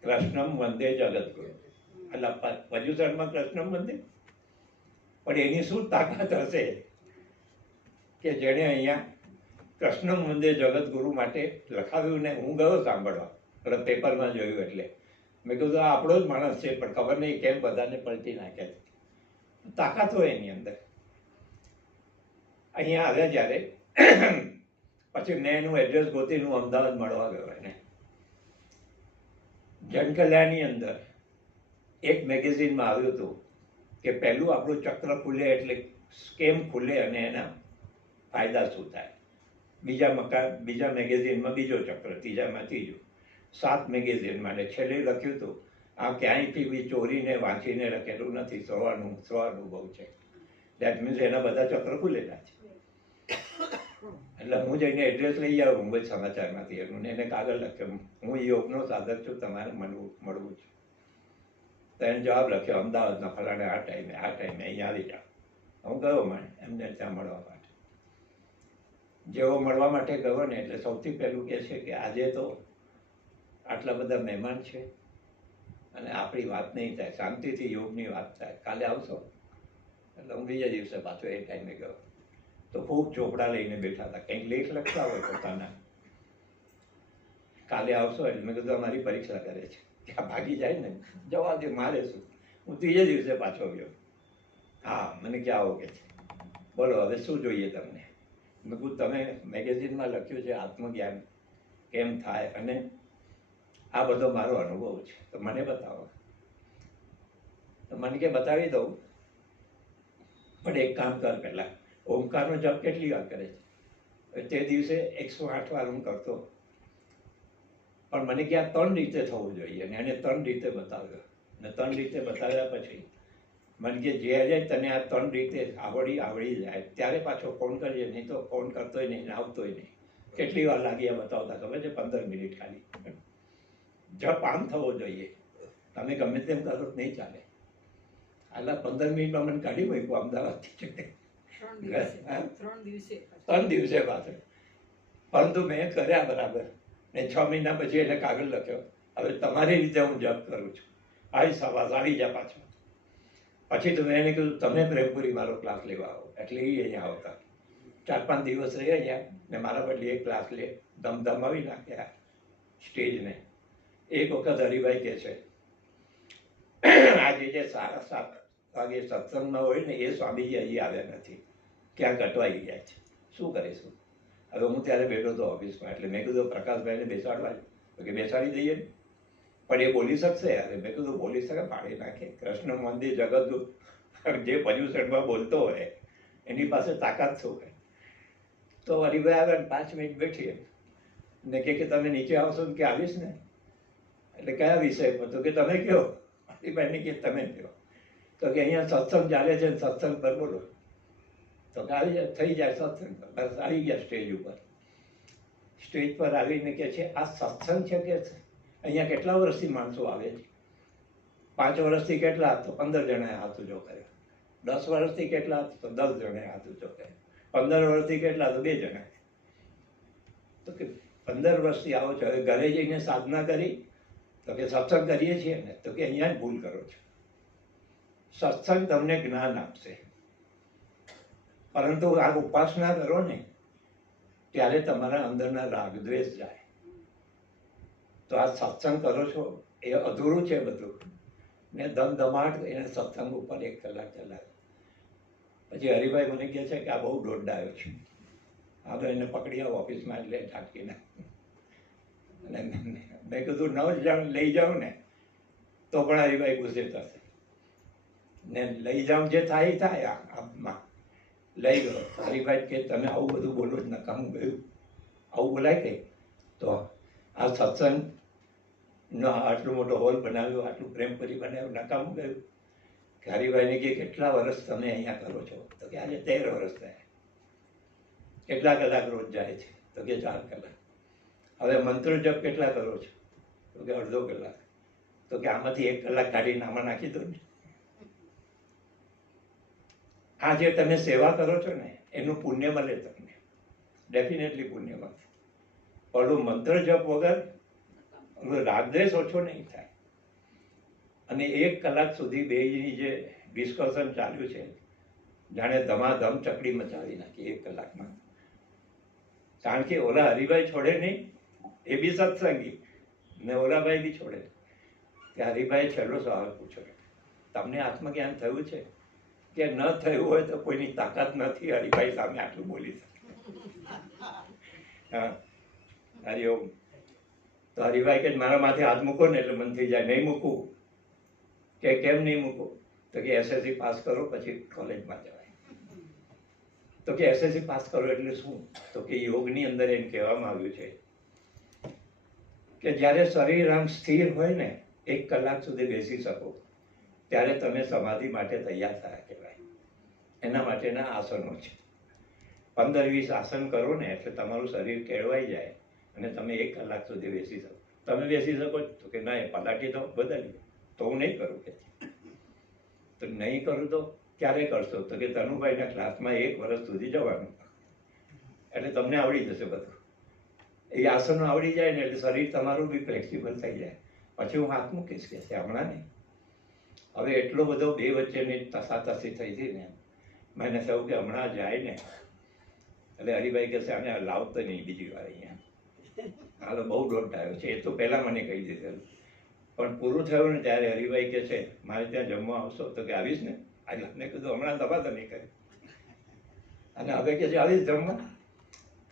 કૃષ્ણમ વંદે જગતગુરુ. એટલે પર્યુષણમાં કૃષ્ણમ વંદે, પણ એની શું તાકાત હશે કે જેણે અહીંયા કૃષ્ણમ વંદે જગતગુરુ માટે લખાવ્યું. ને હું ગયો સાંભળવા, એટલે પેપરમાં જોયું એટલે મેં કીધું આ આપણો જ માણસ છે, પણ ખબર નહીં કેમ બધાને પલટી નાખે છે. તાકાત હોય એની અંદર. અહીંયા આવ્યા જ્યારે પછી મેં એનું એડ્રેસ ગોતીને હું અમદાવાદ મળવા ગયો એને. જનકલ્યાણની અંદર એક મેગેઝિનમાં આવ્યું હતું કે પહેલું આપણું ચક્ર ખુલે એટલે સ્કેમ ખુલે અને એના ફાયદા શું થાય. બીજા મેગેઝિનમાં બીજો ચક્ર, ત્રીજામાં ત્રીજું, 7 મેગેઝિનમાં. ને છેલ્લે લખ્યું હતું આ ક્યાંયથી બી ચોરીને વાંચીને લખેલું નથી, સ્વ-અનુભવ છે. દેટ મીન્સ એના બધા ચક્ર ખુલેલા છે. એટલે હું જઈને એડ્રેસ લઈ આવું મુંબઈ સમાચારમાંથી એનું, એને કાગળ લખ્યો હું યોગનો સાધક છું, તમારે મળવું છે. તો એને જવાબ લખ્યો અમદાવાદના ફલાણે આ ટાઈમે અહીંયા આવી જાઓ. હું ગયો એમને ત્યાં મળવા માટે. જેવો મળવા માટે ગયો ને એટલે સૌથી પહેલું કહે છે કે આજે તો આટલા બધા મહેમાન છે અને આપણી વાત નહીં થાય, શાંતિથી યોગની વાત થાય, કાલે આવશો? એટલે હું બીજા દિવસે પાછો એ ટાઈમે ગયો તો ખૂબ ચોપડા લઈને બેઠા હતા, કંઈક લેખ લખતા હોય પોતાના. કાલે આવશો? એટલે મેં કીધું અમારી પરીક્ષા કરે છે, ત્યાં ભાગી જાય ને, જવા દે, મારે શું. હું ત્રીજે દિવસે પાછો ગયો. હા, મને ક્યાં આવો કે છે, બોલો હવે શું જોઈએ તમને? મેં કીધું તમે મેગેઝિનમાં લખ્યું છે આત્મજ્ઞાન કેમ થાય, અને આ બધો મારો અનુભવ છે, તો મને બતાવો. તો મને કે બતાવી દઉં, પણ એક કામ કર, પહેલાં ઓમકારનો જપ કેટલી વાર કરે છે? તે દિવસે 108 વાર હું કરતો, પણ મને કે આ 3 રીતે થવું જોઈએ, અને એને 3 રીતે બતાવ્યો. ને 3 રીતે બતાવ્યા પછી મને કે જ્યારે તને આ 3 રીતે આવડી જાય ત્યારે પાછો ફોન કરજે, નહીં તો ફોન કરતોય નહીં, આવતોય નહીં. કેટલી વાર લાગી આ બતાવતા ખબર છે? 15 મિનિટ ખાલી. જપ આમ થવો જોઈએ, તમે ગમે તેમ કરો નહીં ચાલે. હાલા 15 મિનિટમાં મને કાઢી મૂક્યું અમદાવાદથી. 3 દિવસે પાછળ, પરંતુ મેં કર્યા બરાબર. ને 6 મહિના પછી એને કાગળ લખ્યો, હવે તમારી રીતે હું જપ કરું છું, આવી સવાસ આવી જા પાછો. પછી તો મેં એને કીધું તમે પ્રેમપુરી મારો ક્લાસ લેવા આવો, એટલે એ અહીંયા આવતા. 4-5 દિવસ રહી અહીંયા ને મારા બદલે એક ક્લાસ લે, ધમધમાવી નાખ્યા સ્ટેજને. એક વખત હરિભાઈ કહે છે આજે જે 7:30 વાગે સત્સંગમાં હોય ને એ સ્વામીજી હજી આવ્યા નથી, ક્યાં અટવાઈ ગયા છે, શું કરીશું? હવે હું ત્યારે બેઠો હતો ઓફિસમાં, એટલે મેં કીધું પ્રકાશભાઈને બેસાડવા છે. તો કે બેસાડી દઈએ ને. પણ એ બોલી શકશે? અરે મેં કીધું બોલી શકે, પાડી નાખે. કૃષ્ણ મંદિર જગત જે પર્યુષણમાં બોલતો હોય એની પાસે તાકાત શું હોય? તો હરિભાઈ આવે 5 મિનિટ બેઠી ને કે તમે નીચે આવશો ને? કે આવીશ ને. એટલે કયા વિષય પર? તો કે તમે કહો. હરિભાઈને કે તમે કહો. તો કે અહીંયા સત્સંગ ચાલે છે, સત્સંગ પર બોલો. તો કે આવી જાય, થઈ જાય સત્સંગ. બસ આવી ગયા સ્ટેજ ઉપર. સ્ટેજ પર આવીને કે છે આ સત્સંગ છે કે અહીંયા કેટલા વર્ષથી માણસો આવે છે? 5 વર્ષથી કેટલા? તો 15 જણાએ હાથ ઊંચો કર્યો. 10 વર્ષથી કેટલા? તો 10 જણાએ હાથ ઊંચો કર્યો. 15 વર્ષથી કેટલા? તો 2 જણાએ. તો કે 15 વર્ષથી આવો છો, હવે ઘરે જઈને સાધના કરી? તો કે સત્સંગ કરીએ છીએ ને. તો કે અહીંયા જ ભૂલ કરો છો. સત્સંગ તમને જ્ઞાન આપશે, પરંતુ આ ઉપાસના કરો ને ત્યારે તમારા અંદરના રાગ દ્વેષ જાય. તો આ સત્સંગ કરો છો એ અધૂરું છે બધું. ને ધમધમાટ એને સત્સંગ ઉપર 1 કલાક ચલાવે. પછી હરિભાઈ મને કહે છે કે આ બહુ દોડડાયો છે, હવે એને પકડી આવો ઓફિસમાં એટલે ઢાંકીને. અને મેં કીધું ન જાઉં, લઈ જાઉં ને તો પણ હરિભાઈ ગુસ્સે થશે. ને લઈ જાઉં જે થાય એ થાય. આમાં લઈ ગયો. હરિભાઈ કે તમે આવું બધું બોલો જ નકામું ગયું, આવું બોલાય કે? તો આ સત્સંગનો આટલો મોટો હોલ બનાવ્યો, આટલું પ્રેમભરી બનાવ્યું, નકામું ગયું? કે હરિભાઈને કે કેટલા વર્ષ તમે અહીંયા કરો છો? તો કે આજે 13 વર્ષ થયા. કેટલા કલાક રોજ જાય છે? તો કે 4 કલાક. હવે મંત્ર જપ કેટલા કરો છો? તો કે અડધો કલાક. તો કે આમાંથી 1 કલાક કાઢીને આમાં નાખી દો ને. આ જે તમે સેવા કરો છો ને એનું પુણ્ય મળે તમને, ડેફિનેટલી પુણ્ય મળે. પણ મંત્ર જપ વગર રાગદ્વેષ ઓછો નહીં થાય. અને 1 કલાક સુધી બેની જે ડિસ્કશન ચાલ્યું છે, જાણે ધમાધમ ચકડી મચાવી નાખી 1 કલાકમાં. કારણ કે ઓલા હરિભાઈ છોડે નહીં, એ બી સત્સંગી, ને ઓલા ભાઈ બી છોડે. કે હરિભાઈ છેલ્લો સવાલ પૂછ્યો, તમને આત્મજ્ઞાન થયું છે? કે ન થયું હોય તો કોઈની તાકાત નથી હરિભાઈ સામે આટલું બોલી શકે. હા, હરિઓમ. તો હરિભાઈ કે મારા માથે હાથ મૂકો ને એટલે મન થઈ જાય. નહીં મૂકવું. કે કેમ નહીં મૂકવું? તો કે SSC પાસ કરો પછી કોલેજમાં જવાય. તો કે SSC પાસ કરો એટલે શું? તો કે યોગની અંદર એમ કહેવામાં આવ્યું છે કે જ્યારે શરીર આમ સ્થિર હોય ને 1 કલાક સુધી બેસી શકો ત્યારે તમે સમાધિ માટે તૈયાર થયા કહેવાય. એના માટેના આસનો છે. 15-20 આસન કરો ને એટલે તમારું શરીર કેળવાઈ જાય અને તમે 1 કલાક સુધી બેસી શકો. તમે બેસી શકો? તો કે ના, એ પલાટી તો બદલી. તો હું નહીં કરું કે. તો નહીં કરું તો ક્યારે કરશો? તો કે તનુભાઈના ક્લાસમાં 1 વર્ષ સુધી જવાનું, એટલે તમને આવડી જશે બધું. એ આસનો આવડી જાય ને એટલે શરીર તમારું બી ફ્લેક્સિબલ થઈ જાય. પછી હું હાથ મૂકીશ કે હમણાં નહીં. હવે એટલો બધો બે વચ્ચેની તસાતસી થઈ હતી ને, મને થયું કે હમણાં જાય ને એટલે હરિભાઈ કહે છે આને લાવતો નહીં બીજી વાર અહીંયા. હાલો બહુ દોડતાયો છે. એ તો પહેલાં મને કહી દીધેલું, પણ પૂરું થયું ને ત્યારે હરિભાઈ કહે છે મારે ત્યાં જમવા આવશો? તો કે આવીશ ને. આજે મેં કીધું હમણાં દબા તો નહીં કરી. અને હવે કે છે આવીશ જમવા?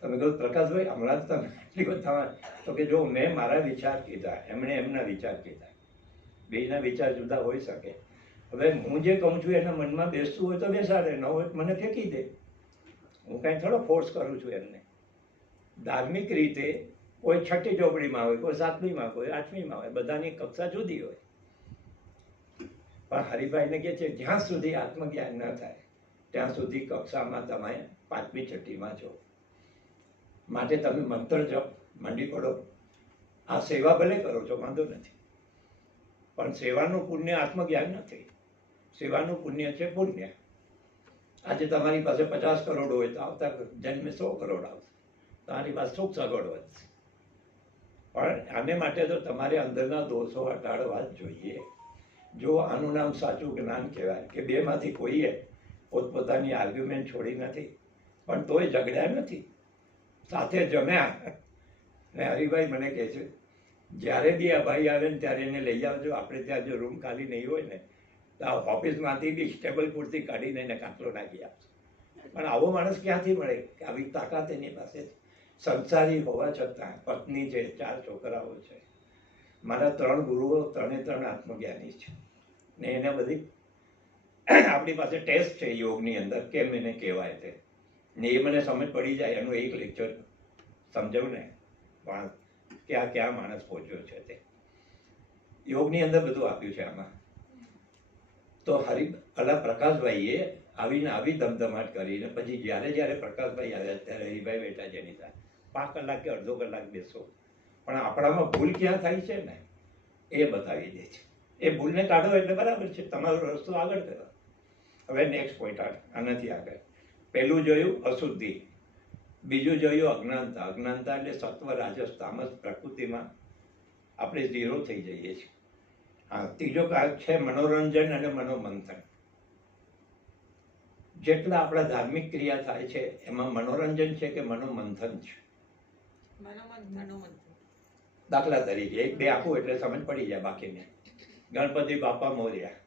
તમે કહ્યું પ્રકાશભાઈ હમણાં જ તમે એટલી બધા? તો કે જો મેં મારા વિચાર કીધા, એમણે એમના વિચાર કીધા. બેયના વિચાર જુદા હોઈ શકે. હવે હું જે કહું છું એના મનમાં બેસતું હોય તો બેસાડે, ન હોય મને ફેંકી દે. હું કાંઈ થોડો ફોર્સ કરું છું એમને. ધાર્મિક રીતે કોઈ 6ઠ્ઠી ચોપડીમાં હોય, કોઈ 7મીમાં, કોઈ 8મીમાં હોય, બધાની કક્ષા જુદી હોય. પણ હરિભાઈને કહે છે જ્યાં સુધી આત્મજ્ઞાન ન થાય ત્યાં સુધી કક્ષામાં તમે 5મી 6ઠ્ઠીમાં છો. માટે તમે મંત્ર જપ મંડી પડો. આ સેવા ભલે કરો છો, વાંધો નથી, પણ સેવાનું પુણ્ય આત્મજ્ઞાન નથી. સેવાનું પુણ્ય છે પુણ્ય. આજે તમારી પાસે 50 કરોડ હોય તો આવતા જન્મે 100 કરોડ આવશે. તમારી પાસે સુખ સગવડ વધશે. પણ આને માટે તો તમારે અંદરના દોષો હટાડવા જ જોઈએ. જો આનું નામ સાચું જ્ઞાન કહેવાય કે બેમાંથી કોઈએ પોતપોતાની આર્ગ્યુમેન્ટ છોડી નથી, પણ તોય ઝઘડ્યા નથી, સાથે જમ્યા. ને હરિભાઈ મને કહે છે જ્યારે બી આ ભાઈ આવે ને ત્યારે એને લઈ આવજો. આપણે ત્યાં જો રૂમ ખાલી નહીં હોય ને તો આ ઓફિસમાંથી બી સ્ટેબલ પૂરતી કાઢીને એને કાટલો નાખી આપશે. પણ આવો માણસ ક્યાંથી મળે કે આવી તાકાત એની પાસે? સંસારી હોવા છતાં પત્ની છે, 4 છોકરાઓ છે, મારા 3 ગુરુઓ, 3 આત્મજ્ઞાની છે ને એને બધી આપણી પાસે ટેસ્ટ છે યોગની અંદર કેમ એને કહેવાય છે ને એ મને સમજ પડી જાય એનું એક લેક્ચર સમજાવું ને પણ કે આ ક્યાં માણસ પહોંચ્યો છે તે યોગની અંદર બધું આપ્યું છે આમાં. તો પ્રકાશભાઈએ આવીને આવી ધમધમાટ કરીને પછી જ્યારે પ્રકાશભાઈ આવ્યા ત્યારે હરિભાઈ બેઠા છે એની સાથે 5 કલાક કે અડધો કલાક બેસો, પણ આપણામાં ભૂલ ક્યાં થાય છે ને એ બતાવી દે છે. એ ભૂલને કાઢો એટલે બરાબર છે, તમારો રસ્તો આગળ કરો. હવે નેક્સ્ટ પોઈન્ટ આનાથી આગળ. પહેલું જોયું અશુદ્ધિ, બીજું જોયું અજ્ઞાનતા. અજ્ઞાનતા એટલે સત્વ, રાજસ, તામસ પ્રકૃતિમાં આપણે ઝીરો થઈ જઈએ છીએ. હા, ત્રીજો ભાગ છે મનોરંજન અને મનોમંથન. જેટલા આપણા ધાર્મિક ક્રિયા થાય છે એમાં મનોરંજન છે કે મનોમંથન છે? મનોમંથન. દાખલા તરીકે 1-2 આપું એટલે સમજ પડી જાય બાકીને. ગણપતિ બાપા મોર્યા,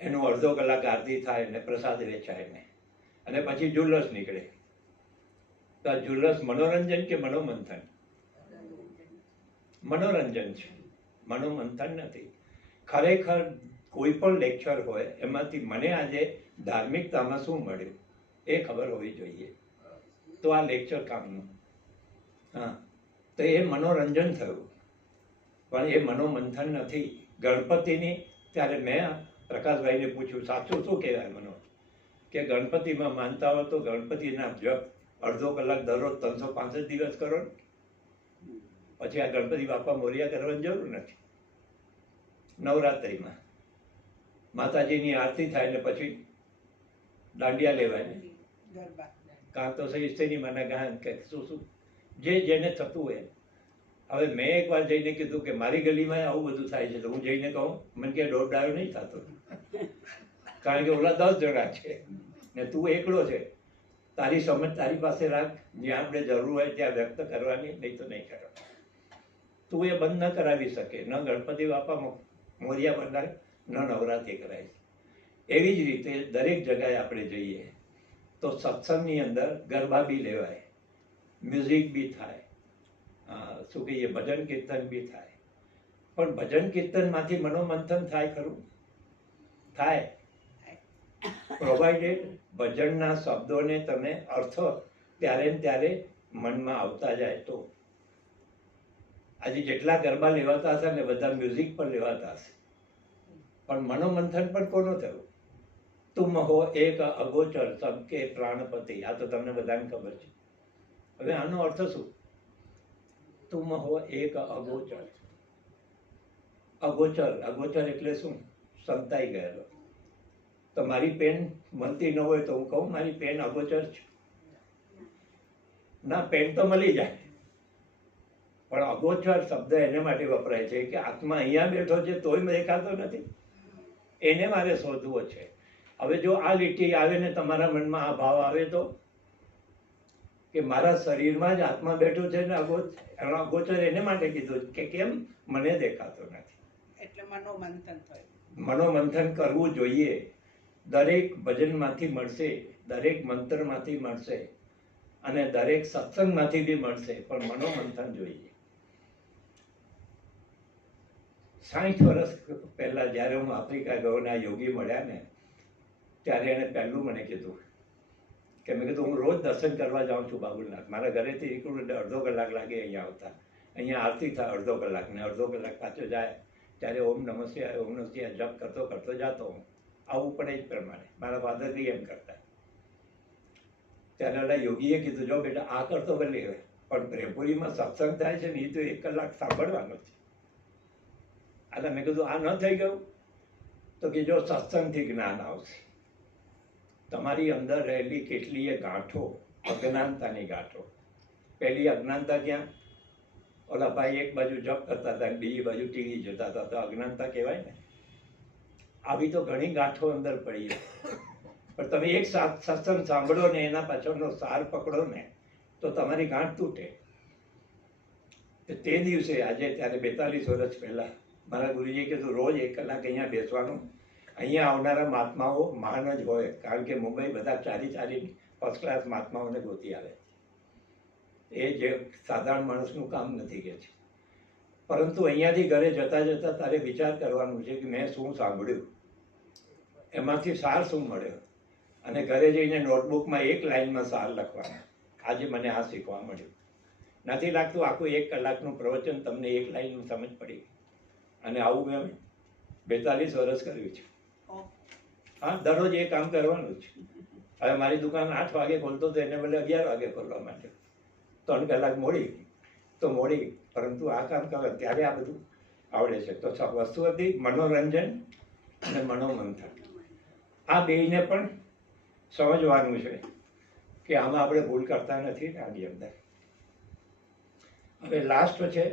એનું અડધો કલાક આરતી થાય ને પ્રસાદ વેચાય ને અને પછી ઝુલ્લસ નીકળે. તો આ ઝુલ્લસ મનોરંજન કે મનોમંથન? મનોરંજન છે, મનોમંથન નથી. ખરેખર કોઈ પણ લેક્ચર હોય એમાંથી મને આજે ધાર્મિકતામાં શું મળ્યું એ ખબર હોવી જોઈએ, તો આ લેક્ચર કામનું. હા, તો એ મનોરંજન થયું પણ એ મનોમંથન નથી. ગણપતિની ત્યારે મેં પ્રકાશભાઈને પૂછ્યું સાચું શું કહેવાય મનો, કે ગણપતિમાં માનતા હો તો ગણપતિના જપ અડધો કલાક દરરોજ 365 દિવસ કરો ને, પછી આ ગણપતિ બાપા મોર્યા કરવાની જરૂર નથી. નવરાત્રિમાં માતાજીની આરતી થાય ને પછી દાંડિયા લેવાય ને, કાં તો સહી મને ગાન કે શું જે જેને થતું હોય. હવે મેં એકવાર જઈને કીધું કે મારી ગલીમાં આવું બધું થાય છે, તો હું જઈને કહું, મને કે દોઢ ડાયો નહીં થતો, કારણ કે ઓલા 10 જણા છે ને તું એકલો છે. તારી સમજ તારી પાસે રાખ, જ્યાં આપણે જરૂર હોય ત્યાં વ્યક્ત કરવાની, નહીં તો નહીં કરવાની. તું એ બંધ ન કરાવી શકે, ન ગણપતિ બાપા મોરિયા બનાવે, ન નવરાત્રિ કરાય. એવી જ રીતે દરેક જગ્યાએ આપણે જઈએ તો સત્સંગની અંદર ગરબા બી લેવાય, મ્યુઝિક બી થાય, શું કહીએ ભજન કીર્તન બી થાય. પણ ભજન કીર્તનમાંથી મનોમંથન થાય ખરું? થાય. પ્રોવાઇડેડ ભજનના શબ્દોને તમે અર્થ ત્યારે ને ત્યારે મનમાં આવતા જાય તો. આજે જેટલા ગરબા લેવાતા હશે ને બધા મ્યુઝિક પર લેવાતા હશે, પણ મનોમંથન પણ કોનું થયું? તુમ હો એક અગોચર સબકે પ્રાણપતિ. આ તો તમને બધાને ખબર છે. હવે આનો અર્થ શું? તુમ હો એક અગોચર. અગોચર એટલે શું? સંતાઈ ગયેલો. તો મારી પેન મળતી ન હોય તો હું કહું મારી પેન અગોચર છે? ના, પેન તો મળી જાય, પણ અગોચર શબ્દ એને માટે વપરાય છે કે આત્મા અહીંયા બેઠો છે તોય દેખાતો નથી, એને મારે શોધવો છે. હવે જો આ લીટી આવે ને તમારા મનમાં આ ભાવ આવે તો કે મારા શરીરમાં જ આત્મા બેઠો છે ને અગોચર એને માટે કીધું કે કેમ મને દેખાતો નથી. એટલે મનોમંથન થયું. મનોમંથન કરવું જોઈએ. દરેક ભજનમાંથી મળશે, દરેક મંત્રમાંથી મળશે અને દરેક સત્સંગમાંથી બી મળશે, પણ મનોમંથન જોઈએ. 60 વર્ષ પહેલા જ્યારે હું આફ્રિકા ગયો ને આ યોગી મળ્યા ને ત્યારે એને પહેલું મને કીધું કે મેં કીધું હું રોજ દર્શન કરવા જાઉં છું બાબુલનાથ. મારા ઘરેથી નીકળું એટલે અડધો કલાક લાગે અહીંયા આવતા. અહીંયા આરતી થાય અડધો કલાક ને અડધો કલાક પાછો જાય ત્યારે ઓમ નમઃ શિવાય જપ કરતો કરતો જાતો હું. આવવું પડે જ પ્રમાણે. મારા ફાધર બી એમ કરતા. ત્યારે ઓલા યોગીએ કીધું જો બેટા આ કરતો ભલે હોય પણ પ્રેમપુરીમાં સત્સંગ થાય છે ને એ તો 1 કલાક સાંભળવાનો છે. એટલે મેં કીધું આ ન થઈ ગયું તો કે જો સત્સંગથી જ્ઞાન આવશે. તમારી અંદર રહેલી કેટલીય ગાંઠો, અજ્ઞાનતાની ગાંઠો. પહેલી અજ્ઞાનતા ક્યાં? ઓલા ભાઈ એક બાજુ જપ કરતા હતા બીજી બાજુ ટીવી જોતા હતા, તો અજ્ઞાનતા કહેવાય ને. આવી તો ઘણી ગાંઠો અંદર પડી, પણ તમે એક સત્સંગ સાંભળો ને એના પાછળનો સાર પકડો ને તો તમારી ગાંઠ તૂટે. તે દિવસે આજે ત્યારે 42 વર્ષ પહેલા મારા ગુરુજીએ કીધું રોજ 1 કલાક અહીંયા બેસવાનું. અહીંયા આવનારા મહાત્માઓ મહાન જ હોય, કારણ કે મુંબઈ બધા 4 ફર્સ્ટ ક્લાસ મહાત્માઓને ગોતી આવે. એ જે સાધારણ માણસનું કામ નથી કે છે. પરંતુ અહીંયાથી ઘરે જતા જતા તારે વિચાર કરવાનું છે કે મેં શું સાંભળ્યું, એમાંથી સાર શું મળ્યો, અને ઘરે જઈને નોટબુકમાં એક લાઈનમાં સાર લખવાના. આજે મને આ શીખવા મળ્યું. નથી લાગતું આખું 1 કલાકનું પ્રવચન તમને એક લાઈનમાં સમજ પડી? અને આવું મેં 42 વર્ષ કર્યું છે. હા, દરરોજ એ કામ કરવાનું છે. હવે મારી દુકાન 8 વાગે ખોલતો તો એને બદલે 11 વાગે ખોલવા માંડ્યો. 3 કલાક મોડી તો મોડી, પરંતુ આ કામ કરે ત્યારે આ બધું આવડે છે. તો વસ્તુ હતી મનોરંજન અને મનોમંથન. આ બેયને પણ સમજવાનું છે કે આમાં આપણે ભૂલ કરતા નથી ને આની અંદર. હવે લાસ્ટ છે,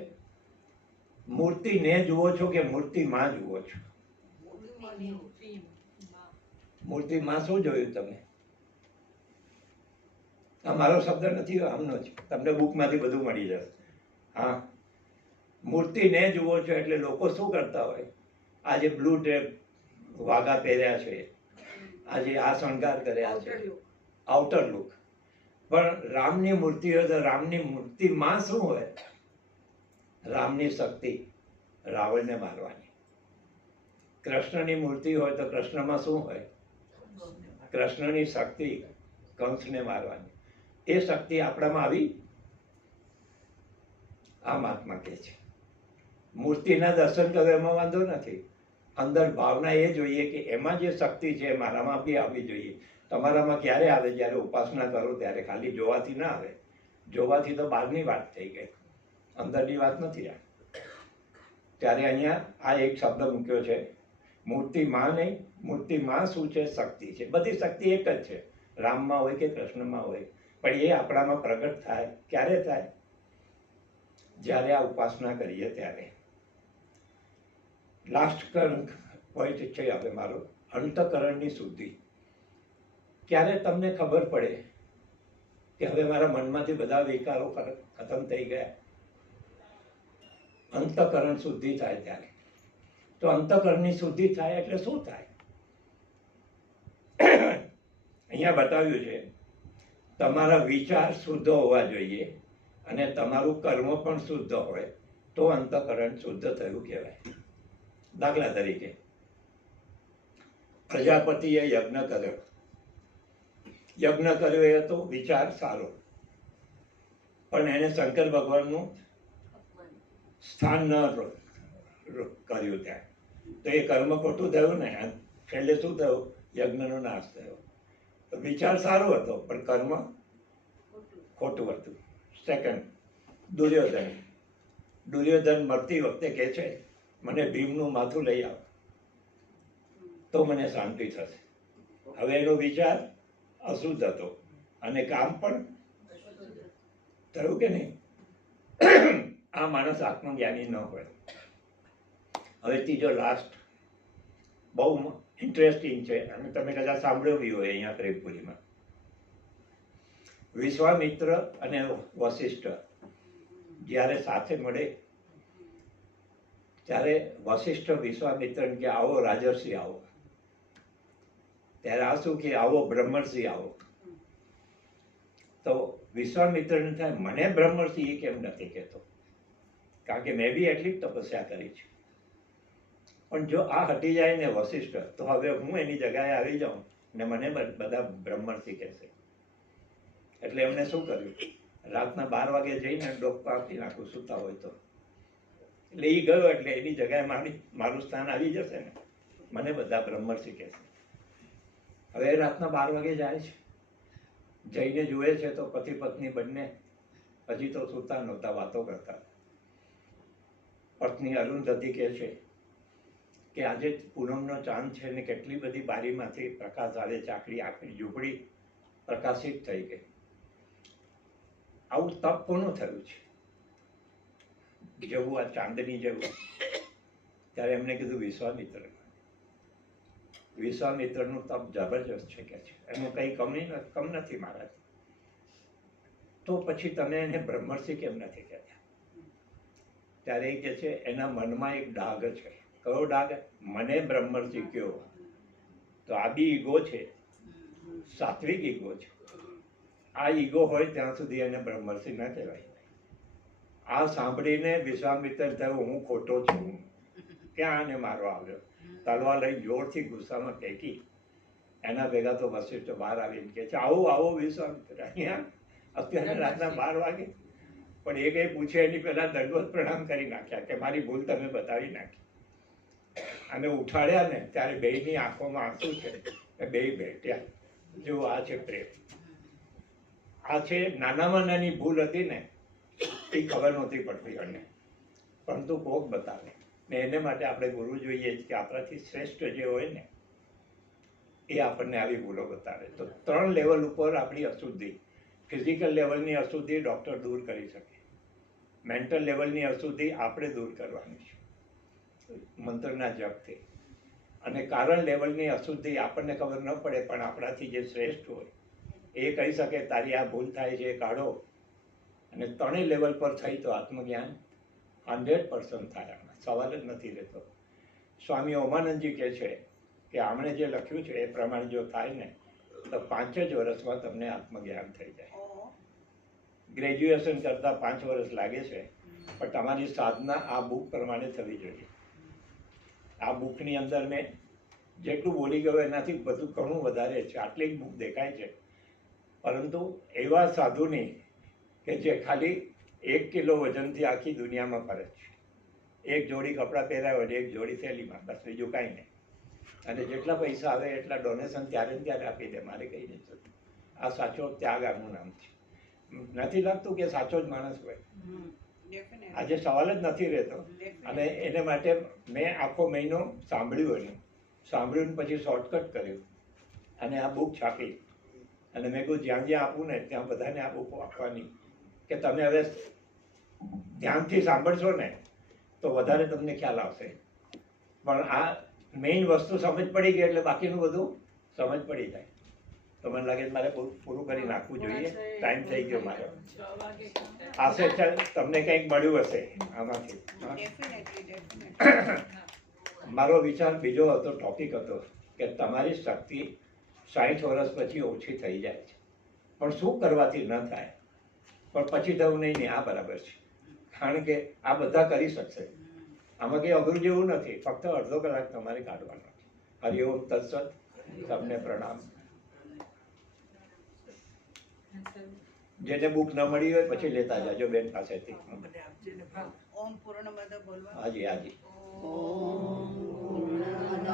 મૂર્તિને જુઓ છો કે મૂર્તિમાં જુઓ છો? મૂર્તિમાં શું જોયું તમે? આ મારો શબ્દ નથી, આમનો છે. તમને બુકમાંથી બધું મળી જશે. હા, મૂર્તિને જુઓ છો એટલે લોકો શું કરતા હોય? આજે બ્લુ ડ્રેપ વાઘા પહેર્યા છે, આજે આ શણગાર કર્યા છે, આઉટર લુક. પણ રામની મૂર્તિ હોય તો રામની મૂર્તિમાં શું હોય? રામની શક્તિ રાવણને મારવાની. કૃષ્ણની મૂર્તિ હોય તો કૃષ્ણમાં શું હોય? કૃષ્ણની શક્તિ કંસને મારવાની. એ શક્તિ આપણામાં આવી? આ મહાત્મા કહે છે મૂર્તિના દર્શન કરો એમાં વાંધો નથી, અંદર ભાવના એ જોઈએ કે એમાં જે શક્તિ છે મારામાં બી આવવી જોઈએ. તમારામાં ક્યારે આવે? જ્યારે ઉપાસના કરો ત્યારે. ખાલી જોવાથી ના આવે. જોવાથી તો બહારની વાત થઈ ગઈ, અંદરની વાત નથી. આ ત્યારે અહીંયા આ એક શબ્દ મૂક્યો છે, મૂર્તિમાં નહીં. મૂર્તિમાં શું છે? શક્તિ છે. બધી શક્તિ એક જ છે, રામમાં હોય કે કૃષ્ણમાં હોય. પણ એ આપણામાં પ્રગટ થાય ક્યારે થાય? જ્યારે આ ઉપાસના કરીએ ત્યારે. લાસ્ટ પોઈન્ટ છે હવે મારો, અંતઃકરણની શુદ્ધિ. ક્યારે તમને ખબર પડે કે હવે મારા મનમાંથી બધા વિકારો ખતમ થઈ ગયા? અંતઃકરણ શુદ્ધિ થાય ત્યારે. તો અંતઃકરણની શુદ્ધિ થાય એટલે શું થાય? અહીંયા બતાવ્યું છે, તમારા વિચાર શુદ્ધ હોવા જોઈએ અને તમારું કર્મ પણ શુદ્ધ હોય તો અંતઃકરણ શુદ્ધ થયું કહેવાય. દાખલા તરીકે પ્રજાપતિએ યજ્ઞ કર્યો. યજ્ઞ કર્યો એ હતો વિચાર સારો, પણ એને શંકર ભગવાનનું સ્થાન ન કર્યું ત્યાં, તો એ કર્મ ખોટું થયું ને. છેલ્લે શું થયું? યજ્ઞનો નાશ થયો. તો વિચાર સારો હતો પણ કર્મ ખોટું હતું. સેકન્ડ, દુર્યોધન મરતી વખતે કહે છે મને ભીમનું માથું લઈ આવ તો મને શાંતિ થશે. હવે એનો વિચાર અશુદ્ધ હતો અને કામ પણ થયું કે નહીં? આ માણસ આત્મજ્ઞાની ન હોય. હવે ત્રીજો લાસ્ટ બહુ ઇન્ટરેસ્ટિંગ છે અને તમે કદાચ સાંભળ્યો બી હોય અહીંયા પ્રેમપુરીમાં. વિશ્વામિત્ર અને વશિષ્ઠ જ્યારે સાથે મળે ત્યારે વશિષ્ઠ વિશ્વામિત્રને કે આવો રાજર્ષિ આવો, ત્યારે આ શું કે આવો બ્રહ્મર્ષિ આવો. તો વિશ્વામિત્રને થાય મને બ્રહ્મર્ષિ એ કેમ નથી કહેતો? કારણ કે મેં બી એટલી જ તપસ્યા કરી છે. પણ જો આ હટી જાય ને વશિષ્ઠ, તો હવે હું એની જગ્યાએ આવી જાઉં ને મને બધા બ્રહ્મર્ષિ કહેશે. એટલે એમને શું કર્યું? રાતના 12 વાગે જઈને ડોક આપી નાખું સૂતા હોય તો. એટલે એ ગયો એટલે એની જગ્યાએ મારું સ્થાન આવી જશે ને, મને બધા બ્રહ્મર્ષિ કહેશે. હવે રાતના 12 વાગે જાય છે, જઈને જુએ છે તો પતિ પત્ની બંને હજી તો સૂતા નહોતા, વાતો કરતા. પત્ની અરુંધતી કહે છે કે આજે પૂનમનો ચાંદ છે ને કેટલી બધી બારીમાંથી પ્રકાશ આવે છે, આખી આખી ઝૂંપડી પ્રકાશિત થઈ ગઈ. આવું તપ કોનું થયું છે? જેવું આ ચાંદની જેવું. ત્યારે એમને કીધું વિશ્વામિત્ર. વિશ્વામિત્રનું તપ જબરજસ્ત છે કે છે, એનું કંઈ કમ નથી મહારાજ. તો પછી તમે એને બ્રહ્મર્ષિ કેમ નથી કહેતા? ત્યારે એ કહે છે એના મનમાં એક ડાઘ છે. કયો ડાઘ? મને બ્રહ્મર્ષિ કયો. તો આ બી ઈગો છે, સાત્વિક ઈગો છે. આ ઈગો હોય ત્યાં સુધી એને બ્રહ્મર્ષિ ન કહેવાય. આ સાંભળીને વિશ્વામિત્ર થયો હું ખોટો છું, ક્યાં આને મારવા આવ્યો, તલવાર લઈ જોરથી ગુસ્સામાં ફેંકી. એના ભેગા તો વશિષ્ઠ બહાર આવીને કહે છે આવો આવો વિશ્વામિત્ર, અહીંયા અત્યારે રાતના 12 વાગે. પણ એ કંઈ પૂછે એની પહેલા દંડવત પ્રણામ કરી નાખ્યા કે મારી ભૂલ તમે બતાવી નાખી. અને ઉઠાડ્યા ને ત્યારે બેયની આંખોમાં આંસુ છે, બેય બેઠ્યા. જો આ છે પ્રેમ, આ છે નાનામાં નાની ભૂલ હતી ને એ ખબર નહોતી પડતી અને પરંતુ કોક બતાવે ને એને માટે આપણે ગુરુ જોઈએ કે આપણાથી શ્રેષ્ઠ જે હોય ને એ આપણને આવી ભૂલો બતાવે. તો 3 લેવલ ઉપર આપણી અશુદ્ધિ, ફિઝિકલ લેવલની અશુદ્ધિ ડૉક્ટર દૂર કરી શકે, મેન્ટલ લેવલની અશુદ્ધિ આપણે દૂર કરવાની છે મંત્રના જપથી, અને કારણ લેવલની અશુદ્ધિ આપણને ખબર ન પડે પણ આપણાથી જે શ્રેષ્ઠ હોય એ કહી શકે તારી આ ભૂલ થાય છે એ કાઢો. અને 3 લેવલ પર થઈ તો આત્મજ્ઞાન 100% થાય, આમાં સવાલ જ નથી રહેતો. સ્વામી ઓમાનંદજી કહે છે કે આમણે જે લખ્યું છે એ પ્રમાણે જો થાય ને તો 5 જ વર્ષમાં તમને આત્મજ્ઞાન થઈ જાય. ગ્રેજ્યુએશન કરતાં 5 વર્ષ લાગે છે, પણ તમારી સાધના આ બુક પ્રમાણે થવી જોઈએ. આ બુકની અંદર મેં જેટલું બોલી ગયો એનાથી બધું ઘણું વધારે છે, આટલી જ બુક દેખાય છે. પરંતુ એવા સાધુની કે જે ખાલી 1 કિલો વજનથી આખી દુનિયામાં ફરે છે, એક જોડી કપડાં પહેર્યા હોય, એક જોડી થેલીમાં, બસ બીજું કાંઈ નહીં. અને જેટલા પૈસા આવે એટલા ડોનેશન ત્યારે ને ત્યારે આપી દે, મારે કંઈ નહીં થતું. આ સાચો ત્યાગ આનું નામ છે. નથી લાગતું કે સાચો જ માણસ હોય? આજે સવાલ જ નથી રહેતો. અને એને માટે મેં આખો મહિનો સાંભળ્યું એનું, સાંભળ્યું પછી શોર્ટકટ કર્યું અને આ બુક છાપી. અને મેં કહ્યું જ્યાં જ્યાં આપું ને ત્યાં બધાને આ બુક આપવાની કે તમે હવે ધ્યાનથી સાંભળશો ને તો વધારે તમને ખ્યાલ આવશે. પણ આ મેઇન વસ્તુ સમજ પડી ગઈ એટલે બાકીનું બધું સમજ પડી જાય. તો મને લાગે મારે પૂરું કરી નાખવું જોઈએ, ટાઈમ થઈ ગયો મારો. 6 વાગે આશે તમને કંઈક મળ્યું હશે આમાંથી. મારો વિચાર બીજો હતો, ટોપિક હતો કે તમારી શક્તિ 60 વર્ષ પછી ઓછી થઈ જાય છે, પણ શું કરવાથી ન થાય? પણ પછી થયું નહીં, આ બરાબર છે, કારણ કે આ બધા કરી શકશે. આમાં કંઈ અઘરું જેવું નથી, ફક્ત અડધો કલાક તમારે કાઢવાનો. હરિઓમ તત્સત, તમને પ્રણામ. જેને બુક ન મળી હોય પછી લેતા જાજો બેન પાસેથી. ઓમ પૂર્ણમદ બોલવા. હાજી હાજી. ઓમ પૂર્ણમદ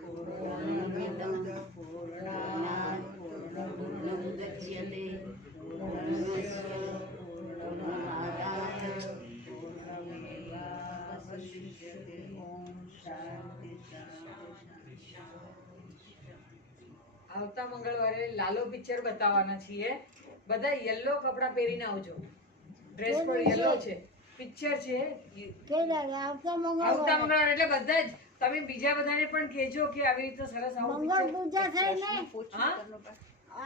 પૂર્ણમિદં પૂર્ણાત પૂર્ણમુદચ્યતે પૂર્ણસ્ય પૂર્ણમાદાય પૂર્ણમેવાવશિષ્યતે. ઓમ શાંતિ શાંતિ શાંતિ. આવતા મંગળવારે લાલો પિક્ચર બતાવવાના છીએ. બધા યલો કપડાં પહેરીને આવજો. ડ્રેસ પણ યલો છે. પિક્ચર છે આવતા મંગળવારે, એટલે બધા જ તમે બીજા બધાને પણ કહેજો કે આવી રીતે સરસ આવું પિક્ચર. પૂછ્યું કરનું પણ.